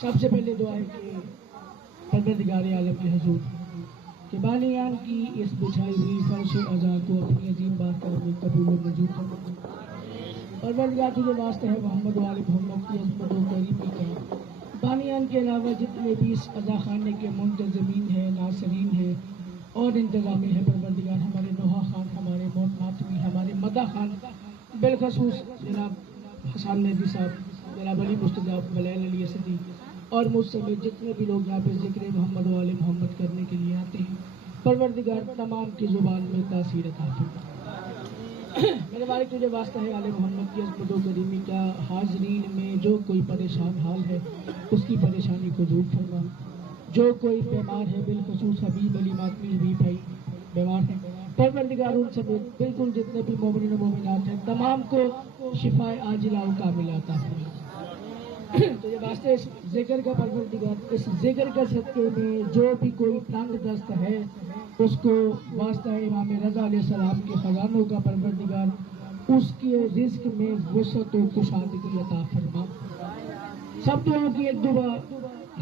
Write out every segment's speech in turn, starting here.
سب سے پہلے دعا ہے کہ پروردگار عالم کے حضور کہ بانیان کی اس بچھائی ہوئی فرش عزا کو اپنی عظیم بارگاہ میں قبول و منظور فرما۔ پروردگار تجھے واسطہ ہے محمد و آل محمد کی عظمت و کریمی کا، بانیان کے علاوہ جتنے بھی اس عزا خانے کے منتظمین ہیں، ناصرین ہیں اور انتظامی ہیں، پروردگار ہمارے نوحہ خان، ہمارے موت ماتمی، ہمارے مدح خان، بالخصوص جناب حسان مہدی صاحب، جناب علی مستجاب، ولیل علی اسدی اور مجھ سمیت جتنے بھی لوگ یہاں پہ ذکر محمد و آل محمد کرنے کے لیے آتے ہیں، پروردگار تمام کی زبان میں تاثیر عطا فرما۔ میرے مالک تجھے واسطہ ہے آل محمد کی عظمت و کریمی کا، حاضرین میں جو کوئی پریشان حال ہے اس کی پریشانی کو دور فرما، جو کوئی بیمار ہے بالخصوص حبیب علی ماتمی حبیب بھائی بیمار ہیں، پروردگار ان سمیت بالکل جتنے بھی مومنین و مومنات ہیں تمام کو شفاء عاجلہ و کاملہ عطا فرما۔ تو یہ واسطے اس ذکر کا پروردگار، اس ذکر کا صدقے میں جو بھی کوئی تنگ دست ہے اس کو واسطہ امام رضا علیہ السلام کے خزانوں کا پروردگار اس کے رزق میں وسعت و کشادگی عطا فرما۔ سب دعاؤں کی ایک دعا،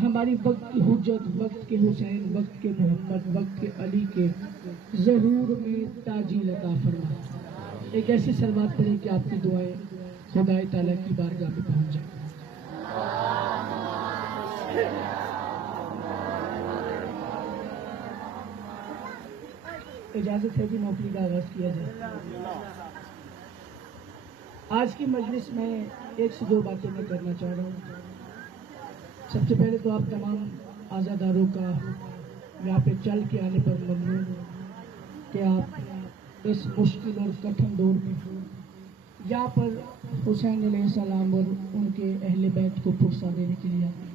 ہماری وقت کی حجت، وقت کے حسین، وقت کے محمد، وقت کے علی کے ظہور میں تاجیل عطا فرما۔ ایک ایسی سلوات پڑھیں کہ آپ کی دعائیں خدا تعالیٰ کی بارگاہ میں پہنچ جائیں۔ اجازت ہے کہ نوکری کا آغاز کیا جائے۔ آج کی مجلس میں ایک سے دو باتیں میں کرنا چاہ رہا ہوں۔ سب سے پہلے تو آپ تمام عزاداروں کا یہاں پہ چل کے آنے پر ممنون ہوں کہ آپ اس مشکل اور کٹھن دور میں یہاں پر حسین علیہ السلام اور ان کے اہل بیت کو پرسہ دینے کے لیے آتے ہیں۔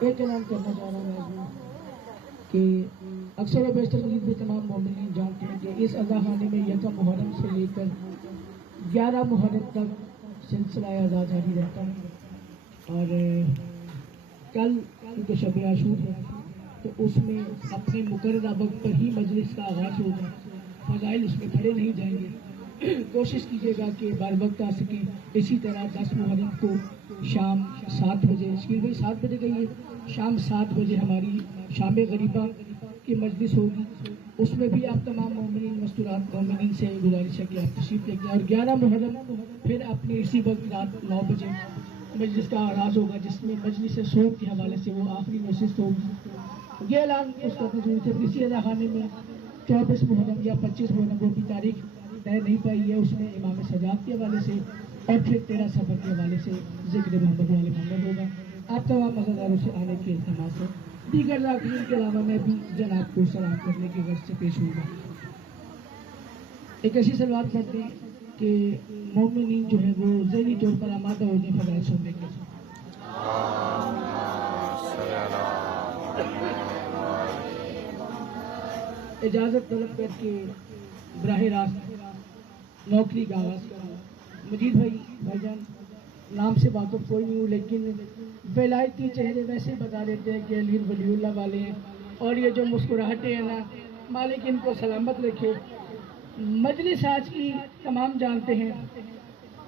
ایک اعلان کرنا چاہ رہا ہوں کہ اکثر و بیشتر مزید بھی تمام مومنین جانتے ہیں کہ اس عزا خانے میں یکم محرم سے لے کر 11 محرم تک سلسلہ عزا جاری رہتا ہے، اور کل کیونکہ شب عاشور ہے تو اس میں اپنے مقررہ وقت پر ہی مجلس کا آغاز ہوگا، فضائل اس میں پڑھے نہیں جائیں گے۔ کوشش کیجیے گا کہ بر وقت آ سکیں۔ اسی طرح 10 محرم کو شام 7 بجے، شکیل بھائی 7 بجے کہیے، شام 7 بجے ہماری شام غریبہ کی مجلس ہوگی، اس میں بھی آپ تمام مومنین مستورات مومنین سے گزارش ہے کہ آپ تشریف لے کے، اور 11 محرم پھر اپنے اسی وقت رات 9 بجے مجلس کا آغاز ہوگا، جس میں مجلس صوم کے حوالے سے وہ آخری نشست ہوگی۔ یہ اعلان اس کا ضروری تھا۔ اسی عزا خانے میں 24 محرم یا 25 محرم وہ بھی تاریخ طے نہیں پائی ہے، اس میں امام سجاد کے حوالے سے اور پھر 13 سفر کے حوالے سے ذکر محمد والے محمد ہوگا۔ آپ تمام عزاداروں سے آنے کے التماس ہے۔ دیگر ذاکرین کے علاوہ میں بھی جناب کو سلام کرنے کے غرض سے پیش ہوں گا۔ ایک ایسی سلوات پڑھتے ہیں کہ مومنین جو ہے وہ ذہنی طور پر آمادہ ہو جائیں فضائل سننے کے۔ اجازت طلب کر کے براہ راست نوکری کا آغاز کروں۔ مجید بھائی جان نام سے واقف کوئی نہیں ہوں، لیکن ولایتی چہرے ویسے بتا دیتے ہیں کہ علی ولی اللہ والے ہیں، اور یہ جو مسکراہٹیں ہیں نا، مالک ان کو سلامت رکھے۔ مجلس آج کی تمام جانتے ہیں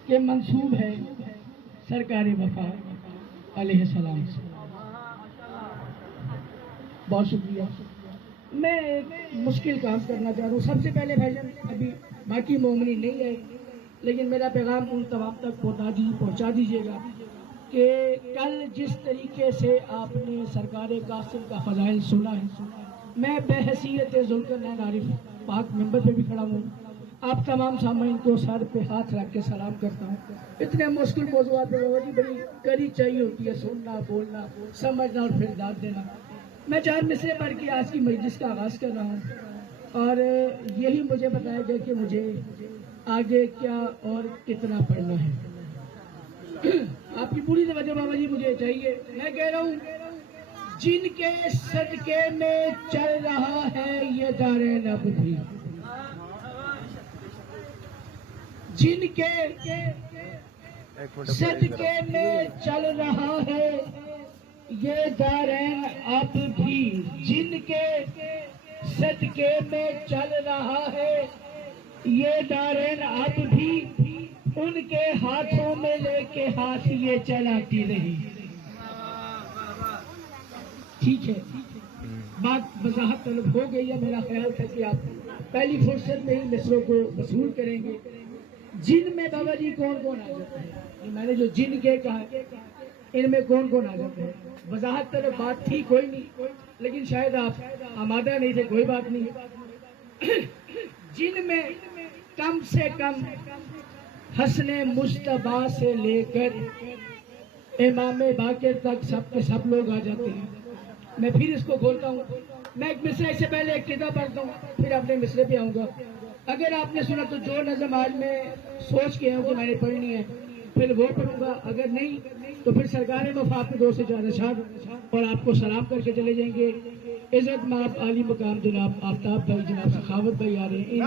کہ منسوب ہے سرکار وفا علیہ السلام سے۔ بہت شکریہ۔ میں ایک مشکل کام کرنا چاہ رہا ہوں۔ سب سے پہلے بھائی جان، ابھی باقی مومنین نہیں ہے لیکن میرا پیغام ان تمام تک پہنچا دیجیے گا کہ کل جس طریقے سے آپ نے سرکار قاسم کا فضائل سنا ہے، میں بے حیثیت ذوالقرنین عارف پاک ممبر پہ بھی کھڑا ہوں، آپ تمام سامعین کو سر پہ ہاتھ رکھ کے سلام کرتا ہوں۔ اتنے مشکل موضوعات پہ بڑی کڑی چاہیے ہوتی ہے، سننا، بولنا، سمجھنا اور پھر داد دینا۔ میں 4 مصرے پڑھ کے آج کی مجلس کا آغاز کر رہا ہوں، اور یہی مجھے بتایا گیا کہ مجھے آگے کیا اور کتنا پڑھنا ہے۔ آپ کی پوری توجہ بابا جی مجھے چاہیے۔ میں کہہ رہا ہوں، جن کے صدقے میں چل رہا ہے یہ دارین اب بھی، جن کے صدقے میں چل رہا ہے یہ دارین اب بھی، جن کے صدقے میں چل رہا ہے یہ دارین اب بھی، ان کے ہاتھوں میں لے کے ہاتھ یہ چلاتی رہی. ٹھیک ہے، بات وضاحت طلب ہو گئی ہے. میرا خیال تھا کہ آپ پہلی فرصت میں ہی مصروں کو وصول کریں گے. جن میں بابا جی کون کون آ جاتا ہے؟ میں نے جو جن کے کہا ان میں کون کون آ جاتا ہے؟ وضاحت طلب بات تھی کوئی نہیں، لیکن شاید آپ آمادہ نہیں تھے. کوئی بات نہیں. جن میں کم سے کم حسن مجتبیٰ سے لے کر امام باقر تک سب کے سب لوگ آ جاتے ہیں. میں پھر اس کو کھولتا ہوں. میں ایک مصرے سے پہلے ایک قطعہ پڑھتا ہوں، پھر اپنے مصرے پہ آؤں گا. اگر آپ نے سنا تو جو نظم آج میں سوچ کے ہوں کہ میں نے پڑھنی ہے پھر وہ پڑھوں گا. اگر نہیں تو پھر سرکار مفاد کے 2 سے 4 اشعار اور آپ کو سلام کر کے چلے جائیں گے. عزت مآب عالی مقام جناب آفتاب بھائی، جناب سخاوت بھائی آ رہے ہیں.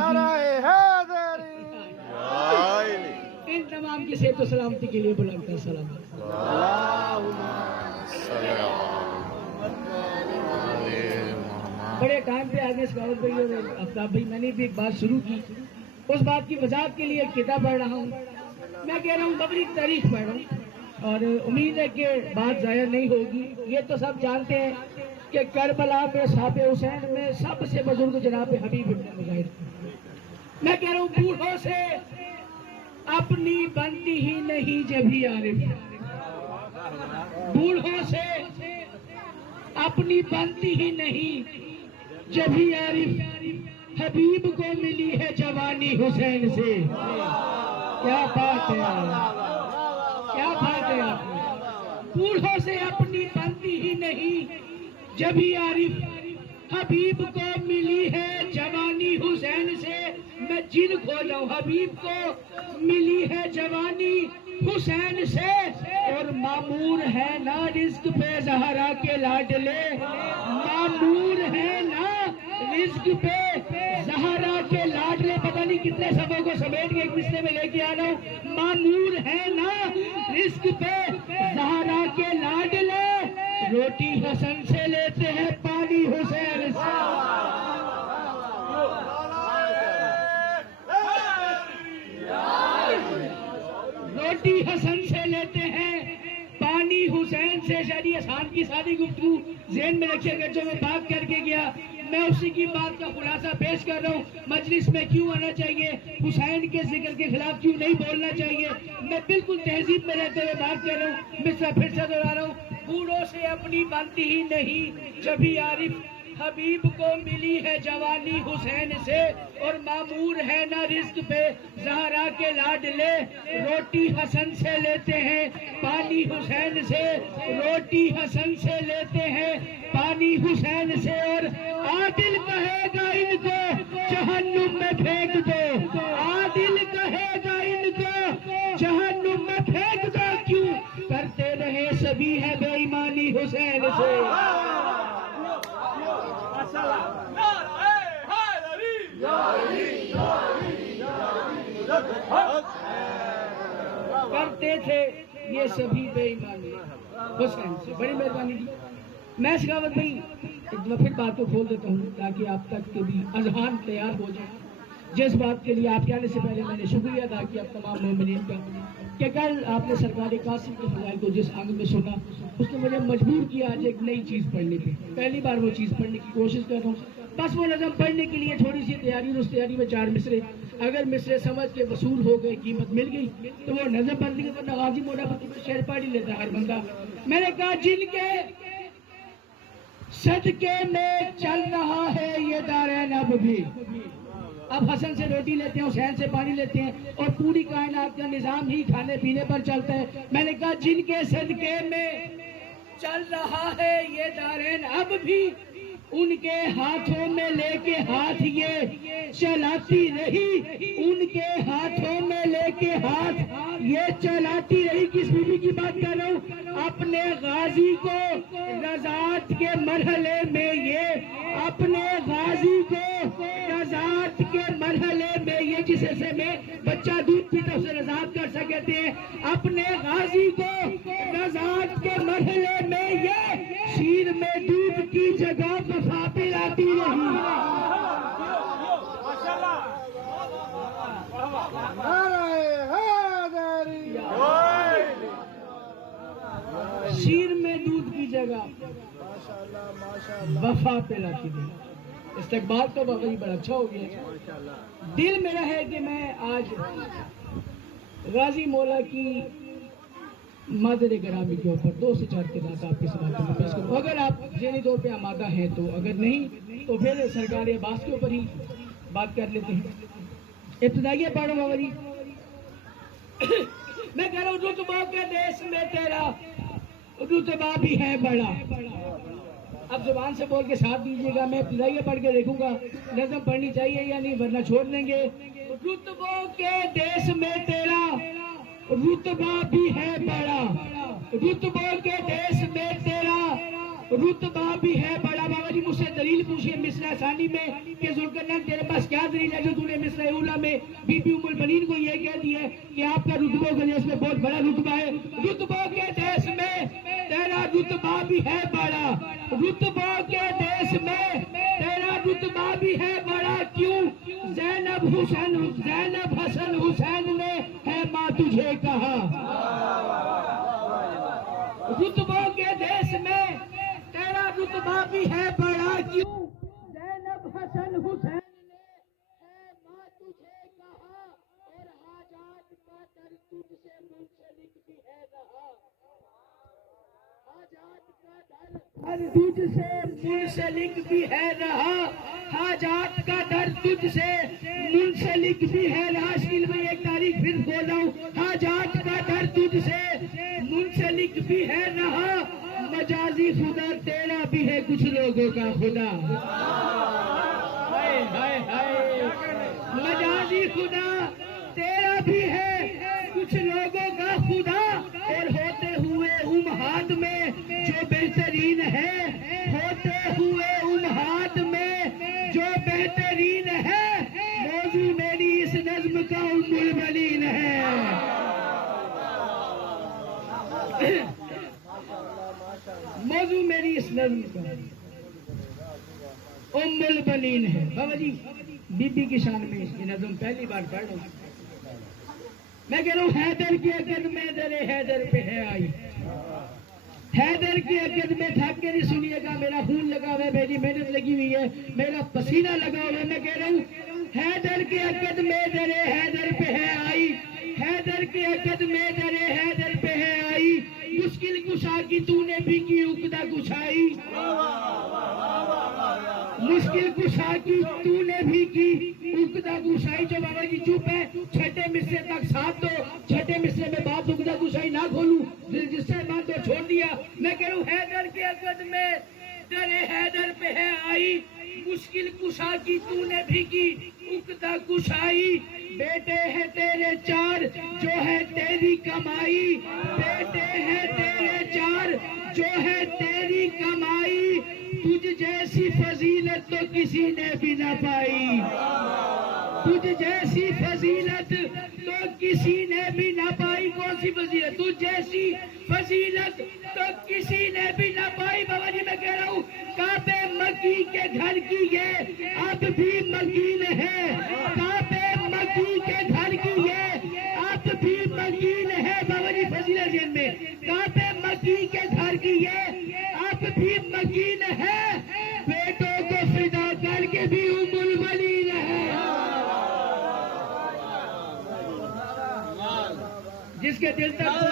ان تمام کی صحت و سلامتی کے لیے بلند کا سلام. بڑے ٹائم پہ آگے سخاوت بھائی اور آفتاب بھائی، میں نے بھی ایک بات شروع کی، اس بات کی وضاحت کے لیے ایک کتاب پڑھ رہا ہوں. میں کہہ رہا ہوں ببری تاریخ پڑھ رہا ہوں اور امید ہے کہ بات ضائع نہیں ہوگی. یہ تو سب جانتے ہیں کہ کربلا میں اصحاب حسین میں سب سے بزرگ جناب حبیب ابن مظاہر. میں کہہ رہا ہوں بوڑھوں سے اپنی بنتی ہی نہیں جبھی عارف. بوڑھوں سے اپنی بنتی ہی نہیں جبھی عارف. حبیب کو ملی ہے جوانی حسین سے. کیا بات ہے، کیا بات ہے آپ کی. بوڑھوں سے اپنی بنتی ہی نہیں جبھی عارف. حبیب کو ملی ہے جوانی حسین سے. میں جن کھول رہا ہوں. حبیب کو ملی ہے جوانی حسین سے اور معمور ہے نا رزق پہ زہرا کے لاڈلے. معمور ہے نا رزق پہ زہرا کے لاڈلے. پتہ نہیں کتنے سبوں کو سمیٹ کے ایک مصرے میں لے کے آ رہا ہوں. معمور ہے نا رزق پہ زہرا کے لاڈلے. روٹی حسن سے لیتے ہیں پانی حسین سے. روٹی حسن سے لیتے ہیں پانی حسین سے. شاید یہ آسان کی سادی گفتگو ذہن میں رکھیے گا. جو میں بات کر کے گیا میں اسی کی بات کا خلاصہ پیش کر رہا ہوں. مجلس میں کیوں آنا چاہیے، حسین کے ذکر کے خلاف کیوں نہیں بولنا چاہیے. میں بالکل تہذیب میں رہتے ہوئے بات کر رہا ہوں. مصرع پھر سے دوہرا رہا ہوں. بوڑھوں سے اپنی بنتی ہی نہیں جبھی عارف. حبیب کو ملی ہے جوانی حسین سے اور معمور ہے نا رزق پہ زہرا کے لاڈلے. روٹی حسن سے لیتے ہیں پانی حسین سے. روٹی حسن سے لیتے ہیں پانی حسین سے. اور عادل کہے گا ان کو جہنم میں پھینک دو. عادل کہے گا ان کو جہنم میں پھینک دو. کیوں کرتے رہے سبھی ہے بے ایمانی حسین سے. کرتے تھے یہ سبھی بے ایمانی حسین سے. بڑی مہربانی کی. میں سخاوت بھائی ایک دفعہ پھر بات کو کھول دیتا ہوں تاکہ آپ تک کے بھی اذہان تیار ہو جائیں. جس بات کے لیے آپ کے آنے سے پہلے میں نے شکریہ ادا کیا تمام مومنین کا کہ کل آپ نے سرکار قاسم کے فضائل کو جس آنگ میں سنا اس نے مجھے مجبور کیا آج ایک نئی چیز پڑھنے پہ. پہلی بار وہ چیز پڑھنے کی کوشش کر رہا ہوں. بس وہ نظم پڑھنے کے لیے تھوڑی سی تیاری، اور اس تیاری میں 4 مصرے اگر مصرے سمجھ کے وصول ہو گئے، قیمت مل گئی تو وہ نظم پڑھ لی. ورنہ غازی مولا پتی پر شعر پڑھ ہی لیتا ہر بندہ. میں نے کہا جن کے صدقے میں چل رہا ہے یہ دارین اب بھی. اب حسن سے روٹی لیتے ہیں، حسین سے پانی لیتے ہیں اور پوری کائنات کا نظام ہی کھانے پینے پر چلتا ہے. میں نے کہا جن کے صدقے میں چل رہا ہے یہ دارین اب بھی ان کے ہاتھوں میں لے کے ہاتھ یہ چلاتی رہی. ان کے ہاتھوں میں لے کے ہاتھ یہ چلاتی رہی. کس بیوی کی بات کر رہا ہوں؟ اپنے غازی کو رضاعت کے مرحلے میں یہ اپنے غازی کو رضاعت کے مرحلے میں یہ جس حصے میں بچہ دودھ پیتا اسے رضاعت کر سکتے ہیں. اپنے غازی کو رضاعت کے مرحلے میں یہ شیر میں دودھ کی جگہ وفا پلاتی رہی. نعرہ شیر میں دودھ کی جگہ وفا پلاتی ہے. استقبال تو بابا جی بڑا اچھا ہو گیا. دل میرا ہے کہ میں آج غازی مولا کی مادر گرامی کے اوپر 2 سے 4 کتاب آپ کی سماعت میں پیش کروں. اگر آپ ذہنی طور پہ آمادہ ہیں تو، اگر نہیں تو پھر سرکار عباس کے اوپر ہی بات کر لیتے ہیں. ابتدائیہ پڑھو بابا جی. میں کہہ رہا ہوں رتبہ کے دیش میں تیرا رتبہ بھی ہے بڑا. اب زبان سے بول کے ساتھ دیجیے گا. میں ابتدائیہ پڑھ کے دیکھوں گا نظم پڑھنی چاہیے یا نہیں ورنہ چھوڑ دیں گے. رتبوں کے دیش میں تیرا رتبہ بھی ہے بڑا. رتبوں کے دیش میں تیرا رتبہ بھی ہے بڑا. بابا جی مجھ سے دلیل پوچھیے مصرع ثانی میں کہ ذوالقرنین تیرے پاس کیا دلیل ہے جو تو نے مصرع اولیٰ میں بی بی ام البنین کو یہ کہہ دیا ہے کہ آپ کا رتبوں کے دیش میں بہت بڑا رتبہ ہے. رتبوں کے دیش میں تیرا رتبہ بھی ہے بڑا. رتبوں کے دیش میں تیرا رتبہ بھی ہے بڑا. کیوں زینب حسن حسین نے ہے ماں تجھے کہا. رتبوں کے دیش میں تیرا رتبہ بھی ہے بڑا. کیوں زینب حسن حسین نے ہے ماں تجھے کہا. اور حاجات کا در تجھ سے منسلک بھی ہے رہا. حاجات کا در تجھ سے منسلک بھی ہے رہا. حاجات کا در تجھ سے منسلک بھی ہے رہا. اسکیل میں ایک تاریخ پھر بول رہا ہوں. حاجات کا در تجھ سے منسلک بھی ہے رہا. مجازی خدا تیرا بھی ہے کچھ لوگوں کا خدا. ہائے ہائے ہائے. مجازی خدا تیرا بھی ہے کچھ لوگوں کا خدا. اور ہوتے ہوئے امہات میں جو بہترین ہے, ہوتے ہوئے امہات میں جو بہترین ہے, موضوع میری اس نظم کا ام البنین ہے. موضوع میری اس نظم کا ام البنین ہے. بابا جی بی بی کی شان میں یہ نظم پہلی بار پڑھ رہا ہوں. میں کہہ رہا ہوں حیدر کی عقد میں در حیدر پہ ہے آئی. حیدر کی عقد میں تھک کے نہیں سنیے گا. میرا خون لگا ہوا ہے, میری محنت لگی ہوئی ہے, میرا پسینہ لگا ہوا ہے. میں کہہ رہا ہوں حیدر کی عقد میں در حیدر پہ ہے آئی. حیدر کی عقد میں در حیدر پہ ہے آئی. مشکل کشا کی تو نے بھی کی عقدہ کشائی. مشکل کشا کی تو نے بھی کی عقدہ کشائی. جو بابا جی چپ ہے, چھٹے مصرے تک ساتھ دو. چھٹے مصرے میں بات عقدہ کشائی نہ کھولوں, جس سے بات تو چھوڑ دیا. میں کہہ رہا ہوں حیدر کی عقد میں در حیدر پہ ہے آئی. مشکل کشا کی تو نے بھی کی عقدہ کشائی. بیٹے ہیں تیرے 4 جو ہے تیری کمائی. بیٹے ہیں تیرے 4 جو ہے تیری کمائی. تجھ جیسی فضیلت تو کسی نے بھی نہ پائی. تجھ جیسی فضیلت تو کسی نے بھی نہ پائی. کون سی فضیلت؟ تجھ جیسی فضیلت تو کسی نے بھی نہ پائی. بابا جی میں کہہ رہا ہوں کعبے مکی کے گھر کی یہ اب بھی مکین ہے. کعبے مکی کے گھر کی یہ اب بھی مکین ہے. بابا جی فضیلت ذہن میں, کعبے مکی کے گھر کی یہ اب بھی مکین ہے. بیٹوں کو فدا کر کے بھی ام البنین ہے. جس کے دل تک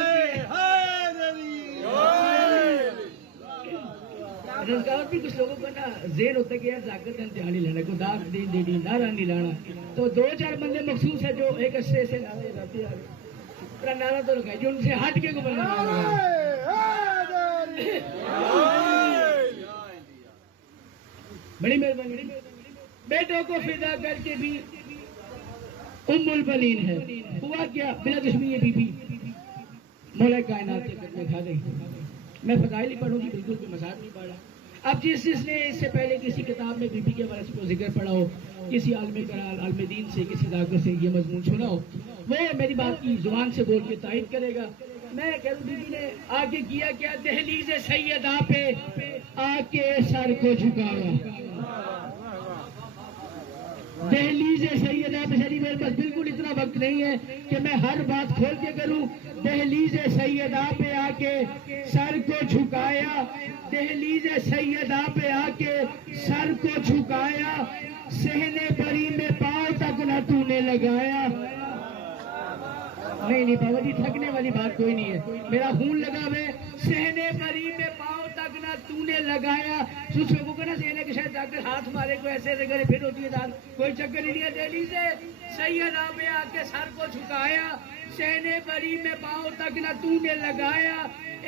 روزگار بھی کچھ لوگوں کا نا ذہن ہوتا ہے کہ یار طاقت امتحان نہیں لانا, کو داغ دین دینی نعرہ نہیں لانا. تو 2-4 بندے مخصوص ہیں جو ایک عرصے سے نعرے لاتے ہیں. نعرہ تو لگائے جو ان سے ہٹ کے کو بننا. بڑی مہربانی. بیٹوں کو فدا کر کے بھی ام البنین ہے. ہوا کیا بلا دشمنی یہ بی بی مولا کائنات کے قدمیں کھا گئی. میں فضائل ہی پڑھوں گی, بالکل کوئی مذاق نہیں پڑھا. اب جس نے اس سے پہلے کسی کتاب میں بی بی کے بارے میں ذکر پڑھا ہو, کسی عالم قرآن عالم دین سے کسی ڈاکٹر سے یہ مضمون سنا ہو, وہ میری بات کی زبان سے بول کے تائید کرے گا. میں کہہ رہا ہوں بی بی نے آگے کیا کیا, دہلیز سیدہ پہ آ کے سر کو جھکایا. دہلیز سیدہ پہ. میرے پاس بالکل اتنا وقت نہیں ہے کہ میں ہر بات کھول کے کروں. دہلیز سیدہ پہ آ کے سر کو جھکایا، دہلیز سیدہ پہ آ کے سر کو جھکایا، صحن پری میں پاؤں تک نہ تو نے لگایا۔ نہیں بابا جی، تھکنے والی بات کوئی نہیں ہے، میرا خون لگا ہوئے، صحن پری میں پاؤں تک نہ تو نے لگایا۔ دوسروں کو کہنا چاہیے کہ شاید ڈاکٹر ہاتھ مارے کو ایسے ایسے کرے پھر ہوتی ہے دانت، کوئی چکر ہی نہیں ہے۔ دہلی سے سیدہ پہ آ کے سر کو جھکایا، صحن پری میں پاؤں تک نہ تو نے لگایا،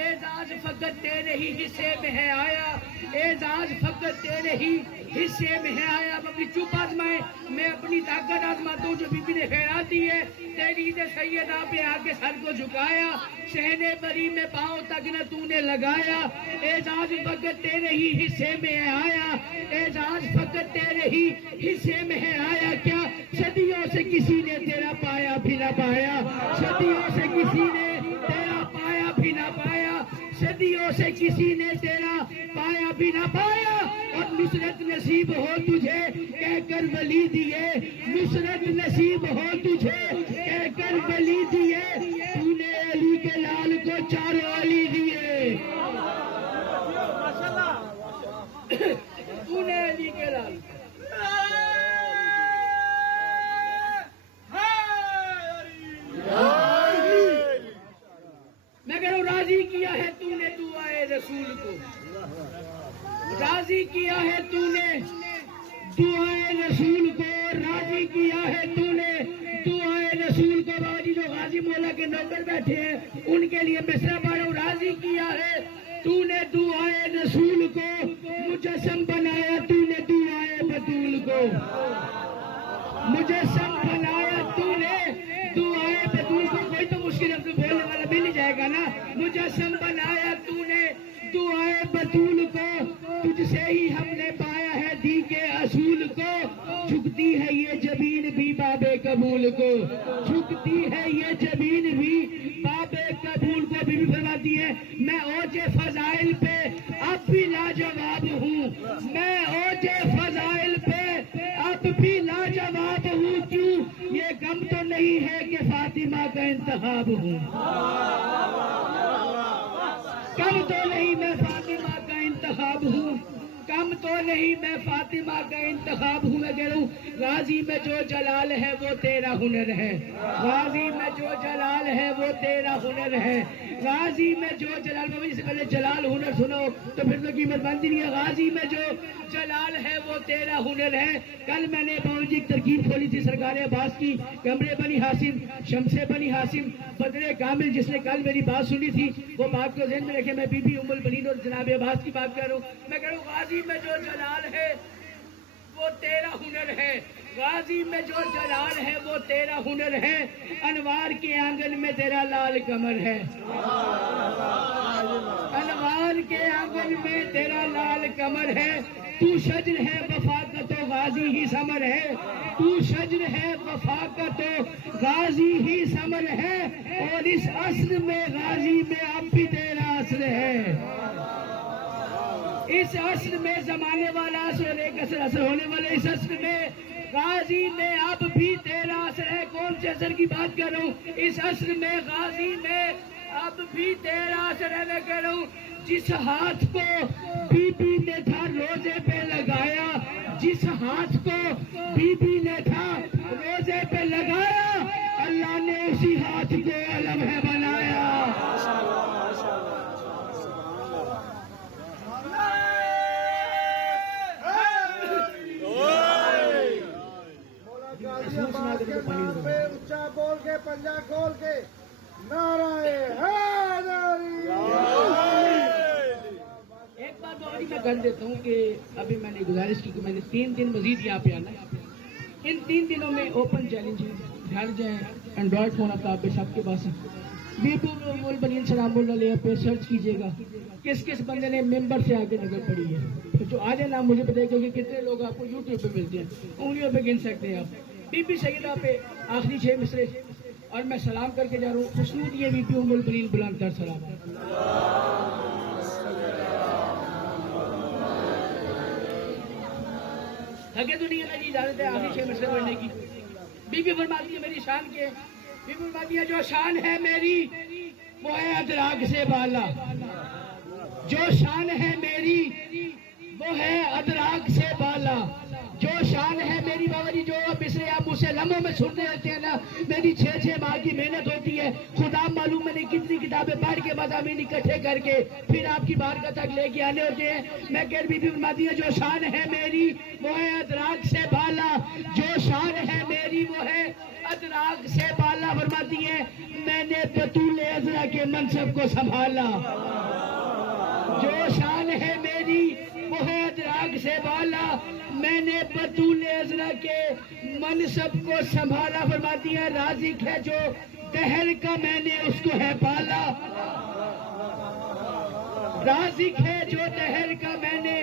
اعزاز فقط تیرے ہی حصے میں ہے آیا، اعزاز فقط تیرے ہی حصے میں ہے آیا۔ اپنی چپ آزمائے، میں اپنی طاقت آزماتا ہوں جو بی بی نے خیرات دی ہے۔ تیری سیدہ پہ آ کے سر کو جھکایا، صحن پری میں پاؤں تک نہ تو نے لگایا، اعزاز فقط تیرے ہی حصے میں ہے آیا، اعزاز فقط تیرے ہی حصے میں ہے آیا۔ کیا صدیوں سے کسی نے تیرا پایا بھی نہ پایا، صدیوں سے کسی نے تیرا پایا بھی نہ پایا، صدیوں سے کسی نے تیرا پایا بھی نہ پایا۔ اور نصرت نصیب ہو تجھے کہہ کر ولی دیے، نصرت نصیب ہو تجھے کہہ کر ولی دیے، تو نے علی کے لال کو چاروں علی دیے، تو نے علی کے لال۔ میں کہہ رہا ہوں راضی کیا ہے تو نے دعائے رسول کو، راضی کیا ہے تو نے دعائے رسول کو، راضی کیا ہے تو نے دعائے رسول کو۔ بابا جی جو غازی مولا کے نوکر بیٹھے ہیں ان کے لیے مصرع پڑھ رہا ہوں، راضی کیا ہے تو نے دعائے رسول کو، مجسم بنایا تو نے دعائے بطول کو، مجسم بنایا تو نے دعائے بطول کو۔ کوئی تو مشکل اب بولنے والا مل ہی جائے گا نا۔ مجسم بنایا تو نے دعائے بطول کو، تجھ سے ہی ہم نے پایا ہے دی کے اصول کو، جھکتی ہے یہ جبین بھی باب قبول کو، جھکتی ہے یہ جبین بھی باب قبول کو۔ بی بی فرماتی ہے میں اوج فضائل پہ اب بھی لاجواب ہوں، میں اوج فضائل پہ اب بھی لاجواب ہوں، کیوں یہ غم تو نہیں ہے کہ فاطمہ کا انتخاب ہوں، کم تو نہیں میں فاطمہ کا انتخاب ہوں، کم تو نہیں میں فاطمہ کا انتخاب ہوں۔ میں کہہ رہا ہوں غازی میں جو جلال ہے وہ تیرا ہنر ہے، غازی میں جو جلال ہے وہ تیرا ہنر ہے، غازی میں جو جلال۔ میں سے پہلے جلال ہنر سنو تو پھر تو قیمت بنتی نہیں ہے۔ غازی میں جو جلال ہے وہ تیرا ہنر ہے۔ کل میں نے باؤ جی ترکیب کھولی تھی سرکار عباس کی، کمرے بنی حاسم، شمسے بنی حاسم، بدر کامل، جس نے کل میری بات سنی تھی وہ بات کو ذہن میں رکھے۔ میں بی بی ام البنین اور جناب عباس کی بات کر رہا ہوں۔ میں کہہ رہا ہوں غازی میں جو جلال ہے وہ تیرا ہنر ہے، غازی میں جو جلال ہے وہ تیرا ہنر ہے، انوار کے آنگن میں تیرا لال کمر ہے، انوار کے آنگن میں تیرا لال کمر ہے، تو شجر ہے وفا کا تو غازی ہی ثمر ہے، تو شجر ہے وفا کا تو غازی ہی ثمر ہے، اور اس عصر میں غازی میں اب بھی تیرا عصر ہے، اس عصر میں زمانے والا عصر اور ایک عصر ہونے والے اس عصر میں غازی میں اب بھی تیرا عصر ہے۔ کون سے عصر کی بات کر رہا ہوں؟ اس عصر میں غازی میں اب بھی تیرا عصر ہے۔ میں کہہ رہا ہوں جس ہاتھ کو بی بی نے تھا روزے پہ لگایا، جس ہاتھ کو بی بی نے تھا روزے پہ لگایا، اللہ نے اسی ہاتھ کو علم ہے بنایا۔ اونچا بول کے پنجا کھول کے نعرہ حیدری۔ ایک بات اور میں کر دیتا ہوں کہ ابھی میں نے گزارش کی کہ میں نے 3 دن مزید یہاں پہ آنا ہے، ان 3 دنوں میں اوپن چیلنج ہے، گھر جائیں اینڈرائڈ فون اپنا آپ سب کے پاس ہے، بی بی ام البنین سلام اللہ علیہ پہ سرچ کیجیے گا کس کس بندے نے ممبر سے آگے نظر پڑی ہے، تو جو آ جائے نام مجھے بتائے گا کہ کتنے لوگ آپ کو یوٹیوب پہ ملتے ہیں، انگلیوں پہ گن سکتے ہیں آپ۔ بی بی سیدہ پہ آخری 6 مصرے اور میں سلام کر کے جا رہا ہوں، خصوص یہ بی بی ام البنین بلند تر سلام۔ تھکے تو نہیں ہے جی، اجازت ہے آخری 6 مصرے پڑھنے کی۔ بی بی فرماتی ہے میری شان کے، بی بی فرماتی ہے جو شان ہے میری وہ ہے ادراک سے بالا، جو شان ہے میری وہ ہے ادراک سے بالا، جو شان ہے میری بابا جی، جو مصرے آپ مجھ سے لمحوں میں سنتے رہتے ہیں نا، میری 6 ماہ کی محنت ہوتی ہے، خدا معلوم میں نے کتنی کتابیں پڑھ کے مضامین اکٹھے کر کے پھر آپ کی بارگاہ تک لے کے آنے ہوتے ہیں۔ میں کہہ بی بی فرماتی ہے جو شان ہے میری وہ ہے ادراک سے بالا، جو شان ہے میری وہ ہے ادراک سے بالا، فرماتی ہے میں نے بطول عذرا کے منصب کو سنبھالا، جو شان ہے میری وہ ہے ادراک سے بالا، میں نے بطول عذرا کے منصب کو سنبھالا، فرماتی ہے رازق ہے جو دہر کا میں نے اس کو ہے پالا، رازق ہے جو دہر کا میں نے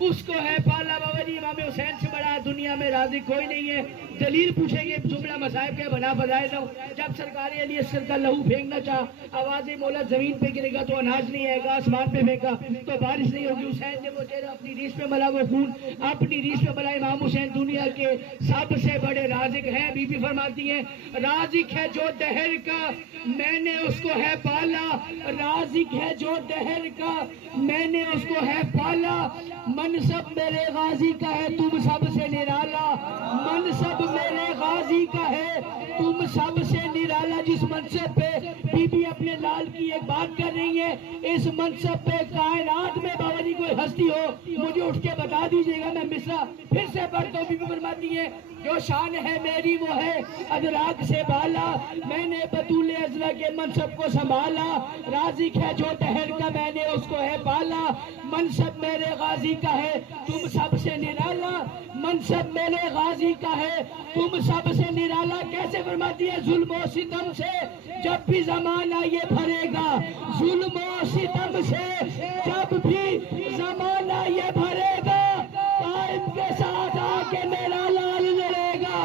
اس کو ہے پالا۔ بابا جی امام حسین سے بڑا دنیا میں رازق کوئی نہیں ہے۔ دلیل پوچھیں گے جملہ مصائب کے بنا بجائے دو، جب سرکار علی اصغر کا لہو پھینکنا چاہ آواز مولا زمین پہ گرے گا تو اناج نہیں آئے گا، آسمان پہ پھینکا تو بارش نہیں ہوگی، حسین نے وہ چہرہ اپنی ریش پہ ملا، وہ خون اپنی ریش پہ ملا۔ امام حسین دنیا کے سب سے بڑے رازق ہیں۔ بی بی فرماتی ہیں رازق ہے جو دہر کا میں نے اس کو ہے پالا، رازق ہے جو دہر کا میں نے اس کو ہے پالا، منصب میرے غازی کا ہے تم سب سے نرالا، منصب میرے غازی کا ہے تم سب سے نرالا۔ جس منصب پہ بی بی اپنے لال کی ایک بات کر رہی ہے، اس منصب پہ کائنات میں بابا جی کوئی ہستی ہو مجھے اٹھ کے بتا دیجیے گا، میں مصرع پھر سے پڑھتا ہوں۔ بی بی فرماتی ہے جو شان ہے میری وہ ہے ادراک سے بالا، میں نے بطول عذرا کے منصب کو سنبھالا، رازق ہے جو دہر کا میں نے اس کو ہے پالا، منصب میرے غازی کا ہے تم سب سے نرالا، منصب میرے غازی کا ہے تم سب سے نرالا۔ کیسے فرماتی ہے ظلم و ستم سے جب بھی زمانہ یہ بھرے گا، ظلم و ستم سے جب بھی زمانہ یہ بھرے گا، قائم کے ساتھ آ کے میرا لال لڑے گا۔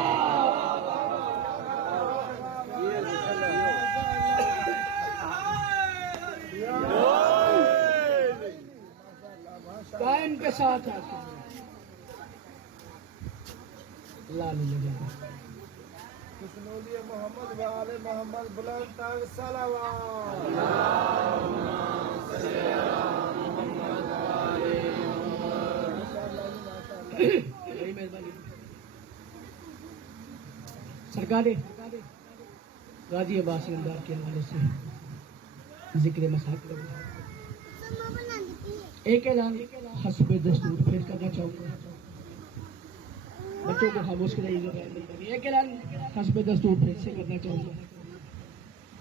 قائم کے ساتھ آ کے لال لڑے گا۔ حسنولی محمد و آل محمد بلند تر صلوات۔ بڑی مہربانی سرکار غازی عباس اندار کے حوالے سے ذکر مساق کروں، ایک اعلان حسب دستور پھر کرنا چاہوں گا، بچوں کو خاموش کرائیے۔ ایک اعلان حسب دستور پھر سے کرنا چاہوں گا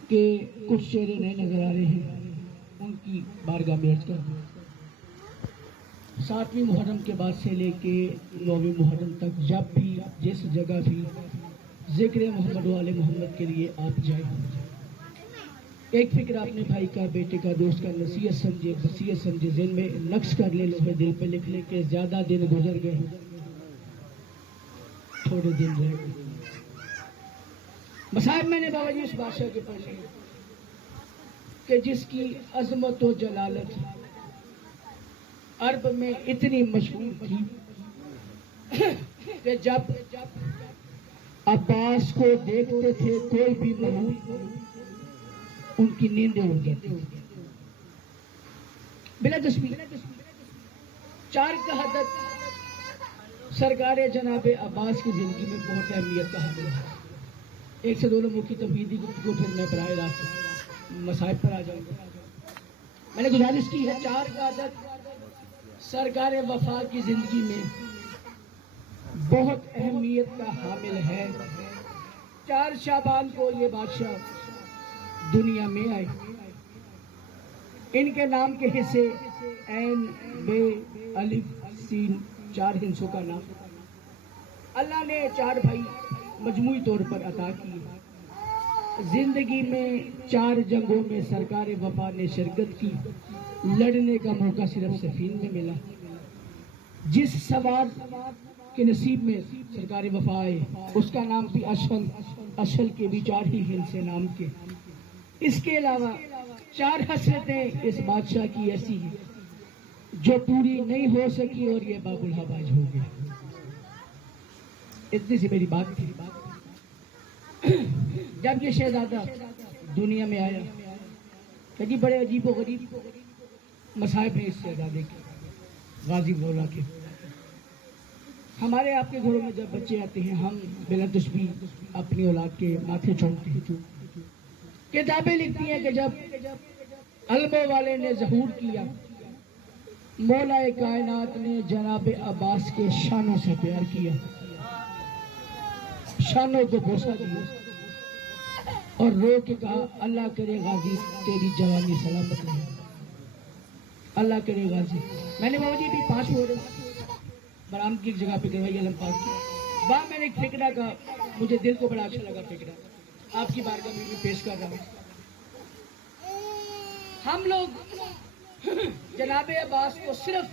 کہ کچھ چہرے نئے نظر آ رہے ہیں، ان کی بارگاہ میں عرض کر دوں 7ویں محرم کے بعد سے لے کے 9ویں محرم تک جب بھی جس جگہ بھی ذکر محمد و آل محمد کے لیے آپ جائیں، ایک فکر اپنے بھائی کا، بیٹے کا، دوست کا، نصیحت سمجھے، وصیت سمجھے، ذہن میں نقش کر لے، لوہے دل پہ لکھ لے کہ زیادہ دن گزر گئے، تھوڑے دن رہ گئے۔ مصائب میں نے بابا جی اس بادشاہ کے پڑھے کہ جس کی عظمت و جلالت عرب میں اتنی مشہور تھی کہ جب عباس کو دیکھتے تھے کوئی بھی ملوک ان کی نیندیں اڑ جاتی تھی بلا تصویر۔ 4 کا حدت سرکار جناب عباس کی زندگی میں بہت اہمیت کا حامل ہے۔ 1 سے 2 لوگوں کی تفہیدی گفتگو پھر میں براہ راست مصائب پر آ جاؤں گا۔ میں نے گزارش کی ہے 4 کا عدد سرکار وفا کی زندگی میں بہت اہمیت کا حامل ہے۔ 4 شعبان کو یہ بادشاہ دنیا میں آئے، ان کے نام کے حصے عین، بے، الف، سین، 4 ہندسوں کا نام اللہ نے 4 بھائی مجموعی طور پر عطا کیے۔ زندگی میں 4 جنگوں میں سرکار وفا نے شرکت کی، لڑنے کا موقع صرف صفین میں ملا۔ جس سوار کے نصیب میں سرکار وفا آئے اس کا نام بھی اشل کے بھی 4 ہی ہندسے نام کے۔ اس کے علاوہ 4 حسرتیں اس بادشاہ کی ایسی ہیں جو پوری نہیں ہو سکی اور یہ باب الحباج ہو گیا۔ اتنی سی میری بات تھی۔ جب یہ شہزادہ دنیا میں آیا کہ جی بڑے عجیب و غریب مصائب ہیں اس شہزادے کے، غازی مولا کے۔ ہمارے آپ کے گھروں میں جب بچے آتے ہیں ہم بلا تشبیہ اپنی اولاد کے ماتھے چومتے ہیں۔ کتابیں لکھتی ہیں کہ جب علموں والے نے ظہور کیا، مولا کائنات نے جناب عباس کے شانوں سے پیار کیا، شانوں کو بوسہ دیا اور رو کے کہا اللہ کرے غازی تیری جوانی سلامت رہے، اللہ کرے غازی۔ میں نے بابا جی بھی 5 ہو رہے برام کی ایک جگہ پہ کروائی علم پاک کی، وہاں میں نے ایک فکرہ کا، مجھے دل کو بڑا اچھا لگا فکرہ، آپ کی بارگاہ میں بھی پیش کر رہا ہوں۔ ہم لوگ جناب عباس کو صرف